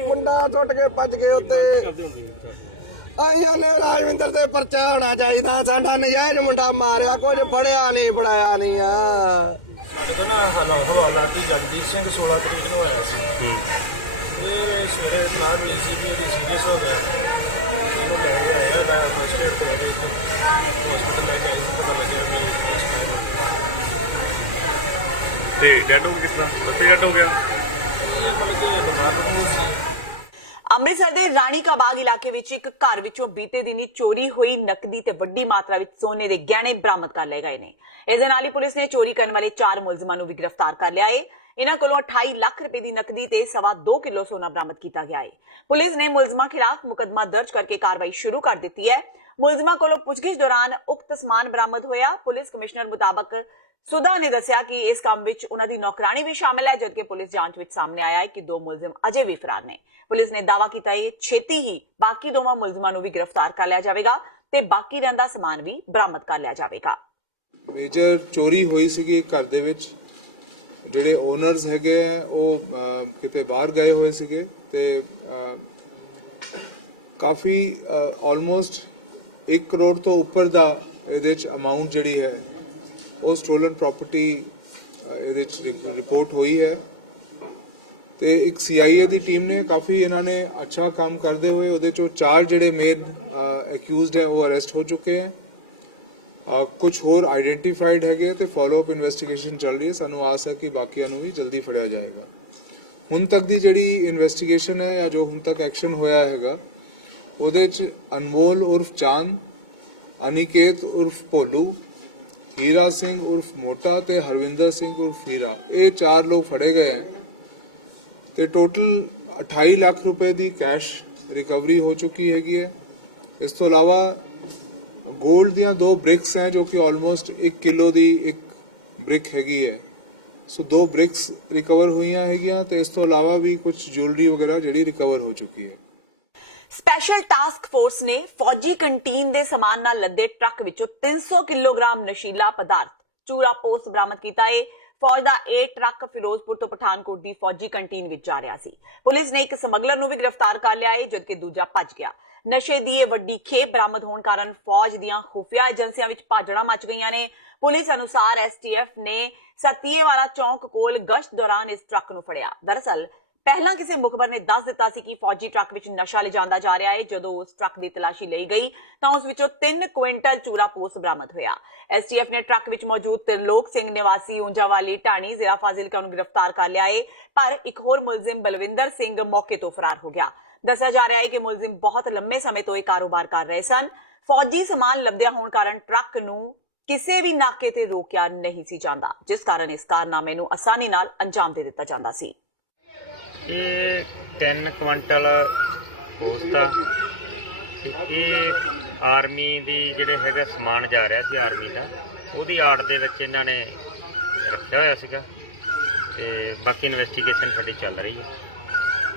ਮੁੰਡਾ ਸੁੱਟ ਕੇ ਭੱਜ ਗਏ ਉੱਤੇ। ਆਈਆਂ ਨੇ ਰਾਜਵਿੰਦਰ ਤੇ ਪਰਚਾ ਹੋਣਾ ਚਾਹੀਦਾ। ਸਾਡਾ ਨਜਾਇਜ਼ ਮੁੰਡਾ ਮਾਰਿਆ ਕੁਝ ਫੜਿਆ ਨਹੀਂ ਫੜਾਇਆ ਨਹੀਂ ਆ। ਸਾਡੇ ਨਾ ਹਵਾਲਾਤੀ ਜਗਦੀਪ ਸਿੰਘ 16 ਤਰੀਕ ਨੂੰ ਆਇਆ ਸੀ। ਇਹ ਸਵੇਰੇ ਇਤਲਾਹ ਮਿਲੀ ਸੀ ਵੀ ਇਹਦੀ ਸੀਰੀਅਸ ਹੋ ਗਿਆ। ਇਹਨੂੰ ਲੈ ਕੇ ਆਇਆ ਮੈਂ ਫਸਟ ਏਡ ਕਰਾ ਕੇ ਹਸਪੀਟਲ ਲੈ ਕੇ ਆਇਆ ਸੀ। ਪਤਾ ਲੱਗਿਆ ਵੀ ਤੇ ਡੈਡ ਹੋ ਕਿਸ ਤਰ੍ਹਾਂ ਬੱਤੇ ਡੈਡ ਹੋ ਗਿਆ। ਇਹ ਮਤਲਬ ਕਿ ਬਿਮਾਰ ਨੂੰ ਸੀ। ਅੰਮ੍ਰਿਤਸਰ ਦੇ ਰਾਣੀ ਕਾ ਬਾਗ ਇਲਾਕੇ ਵਿੱਚ ਇੱਕ ਘਰ ਵਿੱਚੋਂ ਬੀਤੇ ਦਿਨੀ ਚੋਰੀ ਹੋਈ ਨਕਦੀ ਤੇ ਵੱਡੀ ਮਾਤਰਾ ਵਿੱਚ ਸੋਨੇ ਦੇ ਗਹਿਣੇ ਬਰਾਮਦ ਕਰ ਲਏ ਗਏ ਨੇ। ਇਸ ਦੇ ਨਾਲ ਹੀ ਪੁਲਿਸ ਨੇ ਚੋਰੀ ਕਰਨ ਵਾਲੇ 4 ਮੁਲਜ਼ਮਾਂ ਨੂੰ ਵੀ ਗ੍ਰਿਫਤਾਰ ਕਰ ਲਿਆ ਹੈ। ਇਹਨਾਂ ਕੋਲੋਂ 28 ਲੱਖ ਰੁਪਏ ਦੀ ਨਕਦੀ ਤੇ 2.25 ਕਿਲੋ ਸੋਨਾ ਬਰਾਮਦ ਕੀਤਾ ਗਿਆ ਹੈ। ਪੁਲਿਸ ਨੇ ਮੁਲਜ਼ਮਾਂ ਖਿਲਾਫ ਮੁਕੱਦਮਾ ਦਰਜ ਕਰਕੇ ਕਾਰਵਾਈ ਸ਼ੁਰੂ ਕਰ ਦਿੱਤੀ ਹੈ। ਮੁਲਜ਼ਮਾਂ ਕੋਲੋਂ ਪੁੱਛਗਿੱਛ ਦੌਰਾਨ ਉਕਤ ਸਮਾਨ ਬਰਾਮਦ ਹੋਇਆ। ਪੁਲਿਸ ਕਮਿਸ਼ਨਰ ਮੁਤਾਬਕ ਸੁਧਾ ਨੇ ਦੱਸਿਆ ਕਿ ਇਸ ਕੰਮ ਵਿੱਚ ਉਹਨਾਂ ਦੀ ਨੌਕਰਾਨੀ ਵੀ ਸ਼ਾਮਲ ਹੈ ਜਦਕਿ ਪੁਲਿਸ ਜਾਂਚ ਵਿੱਚ ਸਾਹਮਣੇ ਆਇਆ ਹੈ ਕਿ 2 ਮੁਲਜ਼ਮ ਅਜੇ ਵੀ ਫਰਾਰ ਨੇ। ਪੁਲਿਸ ਨੇ ਦਾਅਵਾ ਕੀਤਾ ਹੈ ਛੇਤੀ ਹੀ ਬਾਕੀ ਦੋਵਾਂ ਮੁਲਜ਼ਮਾਂ ਨੂੰ ਵੀ ਗ੍ਰਿਫਤਾਰ ਕਰ ਲਿਆ ਜਾਵੇਗਾ ਤੇ ਬਾਕੀ ਰਹਿੰਦਾ ਸਮਾਨ ਵੀ ਬਰਾਮਦ ਕਰ ਲਿਆ ਜਾਵੇਗਾ। ਮੇਜਰ ਚੋਰੀ ਹੋਈ ਸੀਗੀ ਘਰ ਦੇ ਵਿੱਚ। ਜਿਹੜੇ ਓਨਰਸ ਹੈਗੇ ਉਹ ਕਿਤੇ ਬਾਹਰ ਗਏ ਹੋਏ ਸੀਗੇ ਤੇ ਕਾਫੀ ਆਲਮੋਸਟ 1 ਕਰੋੜ ਤੋਂ ਉੱਪਰ ਦਾ ਇਹਦੇ ਚ ਅਮਾਉਂਟ ਜਿਹੜੀ ਹੈ ਉਹ ਸਟੋਲਨ ਪ੍ਰਾਪਰਟੀ ਇਹਦੇ ਚ ਰਿਪੋਰਟ ਹੋਈ ਹੈ। ਤੇ ਇੱਕ CIA ਦੀ ਟੀਮ ਨੇ ਕਾਫੀ ਇਹਨਾਂ ਨੇ ਅੱਛਾ ਕੰਮ ਕਰਦੇ ਹੋਏ ਉਹਦੇ ਚੋਂ 4 ਜਿਹੜੇ ਮੇਨ ਅਕਿਊਜ਼ਡ ਹੈ ਉਹ ਅਰੈਸਟ ਹੋ ਚੁੱਕੇ ਹੈ। ਕੁਝ ਹੋਰ ਆਈਡੈਂਟੀਫਾਈਡ ਹੈਗੇ ਤੇ ਫਾਲੋ ਅਪ ਇਨਵੈਸਟੀਗੇਸ਼ਨ ਚੱਲ ਰਹੀ ਹੈ। ਸਾਨੂੰ ਆਸ ਹੈ ਕਿ ਬਾਕੀਆਂ ਨੂੰ ਵੀ ਜਲਦੀ ਫੜਿਆ ਜਾਏਗਾ। ਹੁਣ ਤੱਕ ਦੀ ਜਿਹੜੀ ਇਨਵੈਸਟੀਗੇਸ਼ਨ ਹੈ ਜਾਂ ਜੋ ਹੁਣ ਤੱਕ ਐਕਸ਼ਨ ਹੋਇਆ ਹੈਗਾ ਉਹਦੇ ਚ ਅਨਮੋਲ ਉਰਫ ਚਾਂਦ, ਅਨਿਕੇਤ ਉਰਫ ਭੋਲੂ, ਹੀਰਾ ਸਿੰਘ ਉਰਫ ਮੋਟਾ ਤੇ ਹਰਵਿੰਦਰ ਸਿੰਘ ਉਰਫ ਹੀਰਾ ਇਹ 4 ਲੋਕ ਫੜੇ ਗਏ हैं ਤੇ ਟੋਟਲ 28 ਲੱਖ ਰੁਪਏ ਦੀ ਕੈਸ਼ ਰਿਕਵਰੀ ਹੋ ਚੁੱਕੀ ਹੈਗੀ ਹੈ। ਇਸ ਤੋਂ ਇਲਾਵਾ ਗੋਲਡ ਦੀਆਂ 2 ਬ੍ਰਿਕਸ ਹੈ ਜੋ ਕਿ ਆਲਮੋਸਟ 1 ਕਿਲੋ ਦੀ ਇੱਕ ਬ੍ਰਿਕ ਹੈਗੀ ਹੈ। ਸੋ 2 ਬ੍ਰਿਕਸ ਰਿਕਵਰ ਹੋਈਆਂ ਹੈਗੀਆਂ ਤੇ ਇਸ ਤੋਂ ਇਲਾਵਾ ਵੀ ਕੁਝ ਜੁਐਲਰੀ ਵਗੈਰਾ ਜਿਹੜੀ ਰਿਕਵਰ ਹੋ ਚੁੱਕੀ ਹੈ। ਸਪੈਸ਼ਲ ਟਾਸਕ ਫੋਰਸ ਨੇ ਫੌਜੀ ਕੰਟੀਨ ਦੇ ਸਮਾਨ ਨਾਲ ਲੱਦੇ ਟਰੱਕ ਵਿੱਚੋਂ 300 ਕਿਲੋਗ੍ਰਾਮ ਨਸ਼ੀਲਾ ਪਦਾਰਥ ਚੂਰਾ ਪੋਸਟ ਬਰਾਮਦ ਕੀਤਾ ਹੈ। ਫੌਜ ਦਾ ਇਹ ਟਰੱਕ ਫਿਰੋਜ਼ਪੁਰ ਤੋਂ ਪਠਾਨਕੋਟ ਦੀ ਫੌਜੀ ਕੰਟੀਨ ਵਿੱਚ ਜਾ ਰਿਹਾ ਸੀ। ਪੁਲਿਸ ਨੇ ਇੱਕ ਸਮਗਲਰ ਨੂੰ ਵੀ ਗ੍ਰਿਫਤਾਰ ਕਰ ਲਿਆ ਹੈ ਜਦਕਿ ਦੂਜਾ ਭੱਜ ਗਿਆ। ਨਸ਼ੇ ਦੀ ਇਹ ਵੱਡੀ ਖੇਪ ਬਰਾਮਦ ਹੋਣ ਕਾਰਨ ਫੌਜ ਦੀਆਂ ਖੁਫੀਆ ਏਜੰਸੀਆਂ ਵਿੱਚ ਭਾਜੜਾਂ ਮਚ ਗਈਆਂ ਨੇ। ਪੁਲਿਸ ਅਨੁਸਾਰ ਐਸਟੀਐਫ ਨੇ ਸਤੀਏਵਾਲਾ ਚੌਂਕ ਕੋਲ ਗਸ਼ਤ ਦੌਰਾਨ ਇਸ ਟਰੱਕ ਨੂੰ ਫੜਿਆ। ਦਰਅਸਲ ਪਹਿਲਾਂ ਕਿਸੇ ਮੁਖਬਰ ਨੇ ਦੱਸ ਦਿੱਤਾ ਸੀ ਕਿ ਫੌਜੀ ਟਰੱਕ ਵਿੱਚ ਨਸ਼ਾ ਲਿਜਾਂਦਾ ਜਾ ਰਿਹਾ ਹੈ। ਜਦੋਂ ਉਸ ਟਰੱਕ ਦੀ ਤਲਾਸ਼ੀ ਲਈ ਗਈ ਤਾਂ ਉਸ ਵਿੱਚੋਂ 3 ਕੁਇੰਟਲ ਚੂਰਾ ਪੋਸਟ ਬਰਾਮਦ ਹੋਇਆ। ਐਸਟੀਐਫ ਨੇ ਟਰੱਕ ਵਿੱਚ ਮੌਜੂਦ ਤਿਰਲੋਕ ਸਿੰਘ ਨਿਵਾਸੀ ਉਂਜਾਵਾਲੀ ਢਾਣੀ ਜ਼ਿਲ੍ਹਾ ਫਾਜ਼ਿਲਕਾ ਨੂੰ ਗ੍ਰਿਫਤਾਰ ਕਰ ਲਿਆ ਹੈ, ਪਰ ਇੱਕ ਹੋਰ ਮੁਲਜ਼ਮ ਬਲਵਿੰਦਰ ਸਿੰਘ ਮੌਕੇ ਤੋਂ ਫਰਾਰ ਹੋ ਗਿਆ। ਦੱਸਿਆ ਜਾ ਰਿਹਾ ਹੈ ਕਿ ਮੁਲਜ਼ਮ ਬਹੁਤ ਲੰਮੇ ਸਮੇਂ ਤੋਂ ਇਹ ਕਾਰੋਬਾਰ ਕਰ ਰਹੇ ਸਨ। ਫੌਜੀ ਸਮਾਨ ਲੱਭਿਆ ਹੋਣ ਕਾਰਨ ਟਰੱਕ ਨੂੰ ਕਿਸੇ ਵੀ ਨਾਕੇ ਤੇ ਰੋਕਿਆ ਨਹੀਂ ਸੀ ਜਾਂਦਾ, ਜਿਸ ਕਾਰਨ ਇਸ ਕਾਰਨਾਮੇ ਨੂੰ ਆਸਾਨੀ ਨਾਲ ਅੰਜਾਮ ਦੇ ਦਿੱਤਾ ਜਾਂਦਾ ਸੀ। ਇਹ 3 ਕੁਇੰਟਲ ਪੋਸਟ ਆ ਤੇ ਇਹ ਆਰਮੀ ਦੀ ਜਿਹੜੇ ਹੈਗਾ ਸਮਾਨ ਜਾ ਰਿਹਾ ਸੀ ਆਰਮੀ ਦਾ, ਉਹਦੀ ਆੜ ਦੇ ਵਿੱਚ ਇਹਨਾਂ ਨੇ ਰੱਖਿਆ ਹੋਇਆ ਸੀਗਾ ਤੇ ਬਾਕੀ ਇਨਵੈਸਟੀਗੇਸ਼ਨ ਸਾਡੀ ਚੱਲ ਰਹੀ ਹੈ।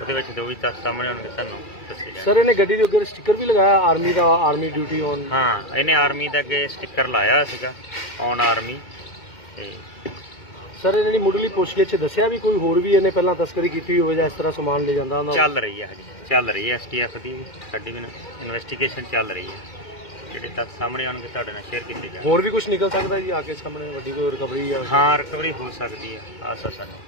ਉਹਦੇ ਵਿੱਚ ਜੋ ਵੀ ਤੱਥ ਸਾਹਮਣੇ ਆਉਣਗੇ ਤੁਹਾਨੂੰ ਦੱਸੇ ਜਾਣਗੇ। ਸਰ ਇਹਨੇ ਗੱਡੀ ਦੇ ਉੱਤੇ ਸਟicker ਵੀ ਲਗਾਇਆ army the, army duty on. ਹਾਂ, ਇਹਨੇ ਆਰਮੀ ਦਾ ਅੱਗੇ ਸਟicker ਲਾਇਆ ਸੀਗਾ ਔਨ ਆਰਮੀ। ਤੇ ਸਰ ਇਹ ਜਿਹੜੀ ਮੁੱਢਲੀ ਪੁੱਛਗਿੱਛ 'ਚ ਦੱਸਿਆ ਵੀ ਕੋਈ ਹੋਰ ਵੀ ਇਹਨੇ ਪਹਿਲਾਂ ਤਸਕਰੀ ਕੀਤੀ ਹੋਵੇ ਜਾਂ ਇਸ ਤਰ੍ਹਾਂ ਸਮਾਨ ਲੈ ਜਾਂਦਾ? ਚੱਲ ਰਹੀ ਹੈ, ਹਜੇ ਚੱਲ ਰਹੀ ਹੈ। ਐਸਟੀਐਫ ਦੀ ਸਾਡੀ ਵੀ ਇਨਵੈਸਟੀਗੇਸ਼ਨ ਚੱਲ ਰਹੀ ਹੈ। ਜਿਹੜੇ ਤੱਥ ਸਾਹਮਣੇ ਆਉਣਗੇ ਤੁਹਾਡੇ ਨਾਲ ਸ਼ੇਅਰ ਕੀਤੇ ਜਾਣਗੇ। ਹੋਰ ਵੀ ਕੁਝ ਨਿਕਲ ਸਕਦਾ ਜੀ ਆ ਕੇ ਸਾਹਮਣੇ, ਵੱਡੀ ਕੋਈ ਰਿਕਵਰੀ ਜਾਂ? ਹਾਂ, ਰਿਕਵਰੀ ਹੋ ਸਕਦੀ ਹੈ, ਆਸ ਸਾਨੂੰ।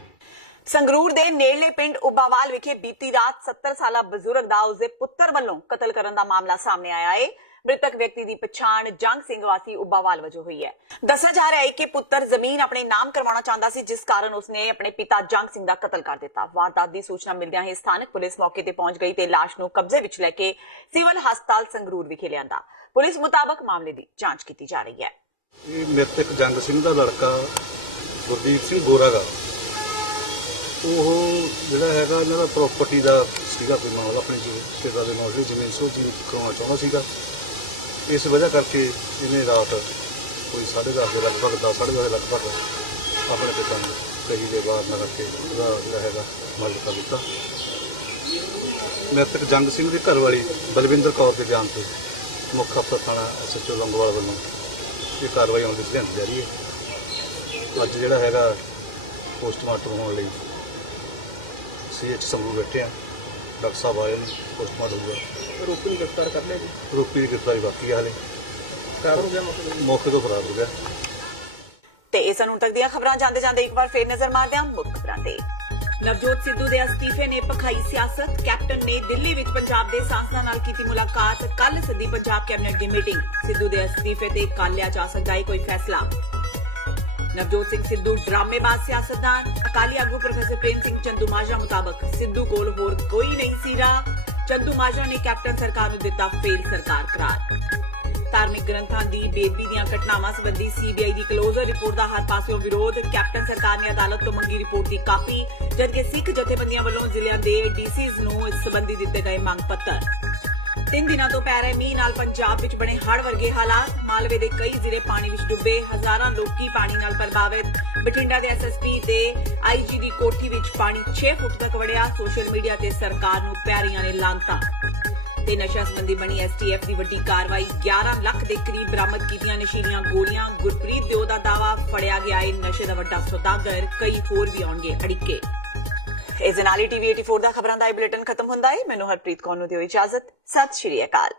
ਸੰਗਰੂਰ ਦੇ ਨੇੜਲੇ ਪਿੰਡ ਉਬਾਵਾਲ ਵਿਖੇ ਬੀਤੀ ਰਾਤ 70 ਸਾਲਾ ਬਜ਼ੁਰਗ ਦਾ ਉਸਦੇ ਪੁੱਤਰ ਵੱਲੋਂ ਕਤਲ ਕਰਨ ਦਾ ਮਾਮਲਾ ਸਾਹਮਣੇ ਆਇਆ ਹੈ। ਮ੍ਰਿਤਕ ਵਿਅਕਤੀ ਦੀ ਪਛਾਣ ਜੰਗ ਸਿੰਘ ਵਾਸੀ ਉਬਾਵਾਲ ਵਜੋਂ ਹੋਈ ਹੈ। ਦੱਸਿਆ ਜਾ ਰਿਹਾ ਹੈ ਕਿ ਪੁੱਤਰ ਜ਼ਮੀਨ ਆਪਣੇ ਨਾਮ ਕਰਵਾਉਣਾ ਚਾਹੁੰਦਾ ਸੀ, ਜਿਸ ਕਾਰਨ ਉਸਨੇ ਆਪਣੇ ਪਿਤਾ ਜੰਗ ਸਿੰਘ ਦਾ ਕਤਲ ਕਰ ਦਿੱਤਾ। ਵਾਰਦਾਤ ਦੀ ਸੂਚਨਾ ਮਿਲਦਿਆਂ ਹੀ ਸਥਾਨਕ ਪੁਲਿਸ ਮੌਕੇ ਤੇ ਪਹੁੰਚ ਗਈ ਤੇ ਲਾਸ਼ ਨੂੰ ਕਬਜ਼ੇ ਵਿੱਚ ਲੈ ਕੇ ਸਿਵਲ ਹਸਪਤਾਲ ਸੰਗਰੂਰ ਵਿਖੇ ਲਿਆਂਦਾ। ਪੁਲਿਸ ਮੁਤਾਬਕ ਮਾਮਲੇ ਦੀ ਜਾਂਚ ਕੀਤੀ ਜਾ ਰਹੀ ਹੈ। ਇਹ ਮ੍ਰਿਤਕ ਜੰਗ ਸਿੰਘ ਦਾ ਲੜਕਾ ਗੁਰਦੀਪ ਸਿੰਘ ਗੋਰਾਗਾ, ਉਹ ਜਿਹੜਾ ਹੈਗਾ ਇਹਨਾਂ ਦਾ ਪ੍ਰਾਪਰਟੀ ਦਾ ਸੀਗਾ ਕੋਈ ਮਾਮਲਾ, ਆਪਣੇ ਪਿਤਾ ਦੇ ਨਾਮ ਦੀ ਜ਼ਮੀਨ ਸੋਝੀ ਕਰਾਉਣਾ ਚਾਹੁੰਦਾ ਸੀਗਾ। ਇਸ ਵਜ੍ਹਾ ਕਰਕੇ ਇਹਨੇ ਰਾਤ ਕੋਈ 10:30 ਦੇ ਲਗਭਗ 10:30 ਦੇ ਲਗਭਗ ਆਪਣੇ ਪਿਤਾ ਨੂੰ ਕਹੀ ਦੇ ਬਾਹਰ ਨਾ ਰੱਖ ਕੇ ਉਹਦਾ ਜਿਹੜਾ ਹੈਗਾ ਮਰਡਰ ਕਰ ਦਿੱਤਾ। ਮ੍ਰਿਤਕ ਜੰਗ ਸਿੰਘ ਦੀ ਘਰਵਾਲੀ ਬਲਵਿੰਦਰ ਕੌਰ ਦੇ ਬਿਆਨ ਤੇ ਮੁੱਖ ਅਫਸਰ ਥਾਣਾ ਐਸਐਚਓ ਲੰਗੋਵਾਲ ਵੱਲੋਂ ਇਹ ਕਾਰਵਾਈ ਅਮਲ ਵਿੱਚ ਲਿਆਂਦੀ ਜਾ ਰਹੀ ਹੈ। ਅੱਜ ਜਿਹੜਾ ਹੈਗਾ ਪੋਸਟਮਾਰਟਮ ਹੋਣ ਲਈ ਸੀਐਚ ਸੰਭੂ ਬੈਠੇ ਆ, ਡਾਕਟਰ ਸਾਹਿਬ ਆਏ ਨੇ, ਪੋਸਟਮਾਰਟਮ ਹੋਊਗਾ। ਰੋਪੀ ਨੂੰ ਗ੍ਰਿਫਤਾਰ ਕਰ ਲਿਆ ਜੀ? ਰੋਪੀ ਦੀ ਗ੍ਰਿਫਤਾਰੀ ਬਾਕੀ ਹਾਲੇ, ਫਰਾਰ ਹੋ ਗਿਆ ਮੌਕੇ ਤੋਂ ਫਰਾਰ ਹੋ ਗਿਆ। ਤੇ ਇਹ ਸਨ ਹੁਣ ਤੱਕ ਦੀਆਂ ਖਬਰਾਂ। ਜਾਂਦੇ ਜਾਂਦੇ ਇੱਕ ਵਾਰ ਫੇਰ ਨਜ਼ਰ ਮਾਰਦੇ ਹਾਂ ਮੁੱਖ ਖਬਰਾਂ ਤੇ। ਨਵਜੋਤ ਸਿੱਧੂ ਦੇ ਅਸਤੀਫੇ ਨੇ ਭਖਾਈ ਸਿਆਸਤ। ਕੈਪਟਨ ਨੇ ਦਿੱਲੀ ਵਿੱਚ ਪੰਜਾਬ ਦੇ ਸਾਂਸਦਾਂ ਨਾਲ ਕੀਤੀ ਮੁਲਾਕਾਤ। ਕੱਲ ਸੱਦੀ ਪੰਜਾਬ ਕੈਬਨਿਟ ਦੀ ਮੀਟਿੰਗ। ਸਿੱਧੂ ਦੇ ਅਸਤੀਫੇ ਤੇ ਕੱਲ੍ਹ ਲਿਆ ਜਾ ਸਕਦਾ ਹੈ ਕੋਈ ਫੈਸਲਾ। ਨਵਜੋਤ ਸਿੰਘ ਸਿੱਧੂ ਡਰਾਮੇਬਾਜ਼ ਸਿਆਸਤਦਾਨ। ਅਕਾਲੀ ਆਗੂ ਪ੍ਰੋਫੈਸਰ ਪ੍ਰੇਮ ਸਿੰਘ ਚੰਦੂਮਾਜਰਾ ਮੁਤਾਬਕ ਸਿੱਧੂ ਕੋਲ ਹੋਰ ਕੋਈ ਨਹੀਂ ਸੀ ਰਾਹ। ਚੰਦੂਮਾਜਰਾ ਨੇ ਕੈਪਟਨ ਸਰਕਾਰ ਨੂੰ ਦਿੱਤਾ ਫੇਲ ਸਰਕਾਰ ਕਰਾਰ। ਧਾਰਮਿਕ ਗ੍ਰੰਥਾਂ ਦੀ ਬੇਅਦਬੀ ਦੀਆਂ ਘਟਨਾਵਾਂ ਸੰਬੰਧੀ ਸੀਬੀਆਈ ਦੀ ਕਲੋਜ਼ਰ ਰਿਪੋਰਟ ਦਾ ਹਰ ਪਾਸਿਓਂ ਵਿਰੋਧ। ਕੈਪਟਨ ਸਰਕਾਰ ਨੇ ਅਦਾਲਤ ਤੋਂ ਮੰਗੀ ਰਿਪੋਰਟ ਦੀ ਕਾਪੀ, ਜਦਕਿ ਸਿੱਖ ਜਥੇਬੰਦੀਆਂ ਵੱਲੋਂ ਜ਼ਿਲ੍ਹਿਆਂ ਦੇ ਡੀਸੀਜ਼ ਨੂੰ ਇਸ ਸੰਬੰਧੀ ਦਿੱਤੇ ਗਏ ਮੰਗ ਪੱਤਰ। 3 ਦਿਨਾਂ ਤੋਂ ਪੈ ਰਹੇ ਮੀਂਹ ਨਾਲ ਪੰਜਾਬ ਵਿੱਚ ਬਣੇ ਹੜ੍ਹ ਵਰਗੇ ਹਾਲਾਤ। ਮਾਲਵੇ ਦੇ ਕਈ ਜ਼ਿਲ੍ਹੇ ਪਾਣੀ ਵਿੱਚ ਡੁੱਬੇ, ਹਜ਼ਾਰਾਂ ਲੋਕੀ ਪਾਣੀ ਨਾਲ ਪ੍ਰਭਾਵਿਤ। ਬਠਿੰਡਾ ਦੇ ਐਸਐਸਪੀ ਤੇ ਆਈਜੀ ਦੀ ਕੋਠੀ ਵਿੱਚ ਪਾਣੀ 6 ਫੁੱਟ ਤੱਕ ਵੜਿਆ। ਸੋਸ਼ਲ ਮੀਡੀਆ ਤੇ ਸਰਕਾਰ ਨੂੰ ਪੈ ਰਹੀਆਂ ਨੇ ਲਾਂਤਾਂ। ਤੇ ਨਸ਼ਾ ਸੰਬੰਧੀ ਬਣੀ ਐਸਟੀਐਫ ਦੀ ਵੱਡੀ ਕਾਰਵਾਈ। 11 ਲੱਖ ਦੇ ਕਰੀਬ ਬਰਾਮਦ ਕੀਤੀਆਂ ਨਸ਼ੀਲੀਆਂ ਗੋਲੀਆਂ। ਗੁਰਪ੍ਰੀਤ ਦਿਓ ਦਾ ਦਾਵਾ, ਫੜਿਆ ਗਿਆ ਏ ਨਸ਼ੇ ਦਾ ਵੱਡਾ ਸੌਦਾਗਰ। ਕਈ ਹੋਰ ਵੀ ਆਉਣਗੇ ਅੜਿੱਕੇ। ਇਸ ਦੇ ਨਾਲ ਹੀ ਟੀਵੀ 84 ਦਾ ਖਬਰਾਂ ਦਾ ਇਹ ਬੁਲੇਟਿਨ ਖਤਮ ਹੁੰਦਾ ਹੈ। ਮੈਨੂੰ ਹਰਪ੍ਰੀਤ ਕੌਰ ਨੂੰ ਦਿਓ ਇਜਾਜ਼ਤ। ਸਤਿ ਸ਼੍ਰੀ ਅਕਾਲ।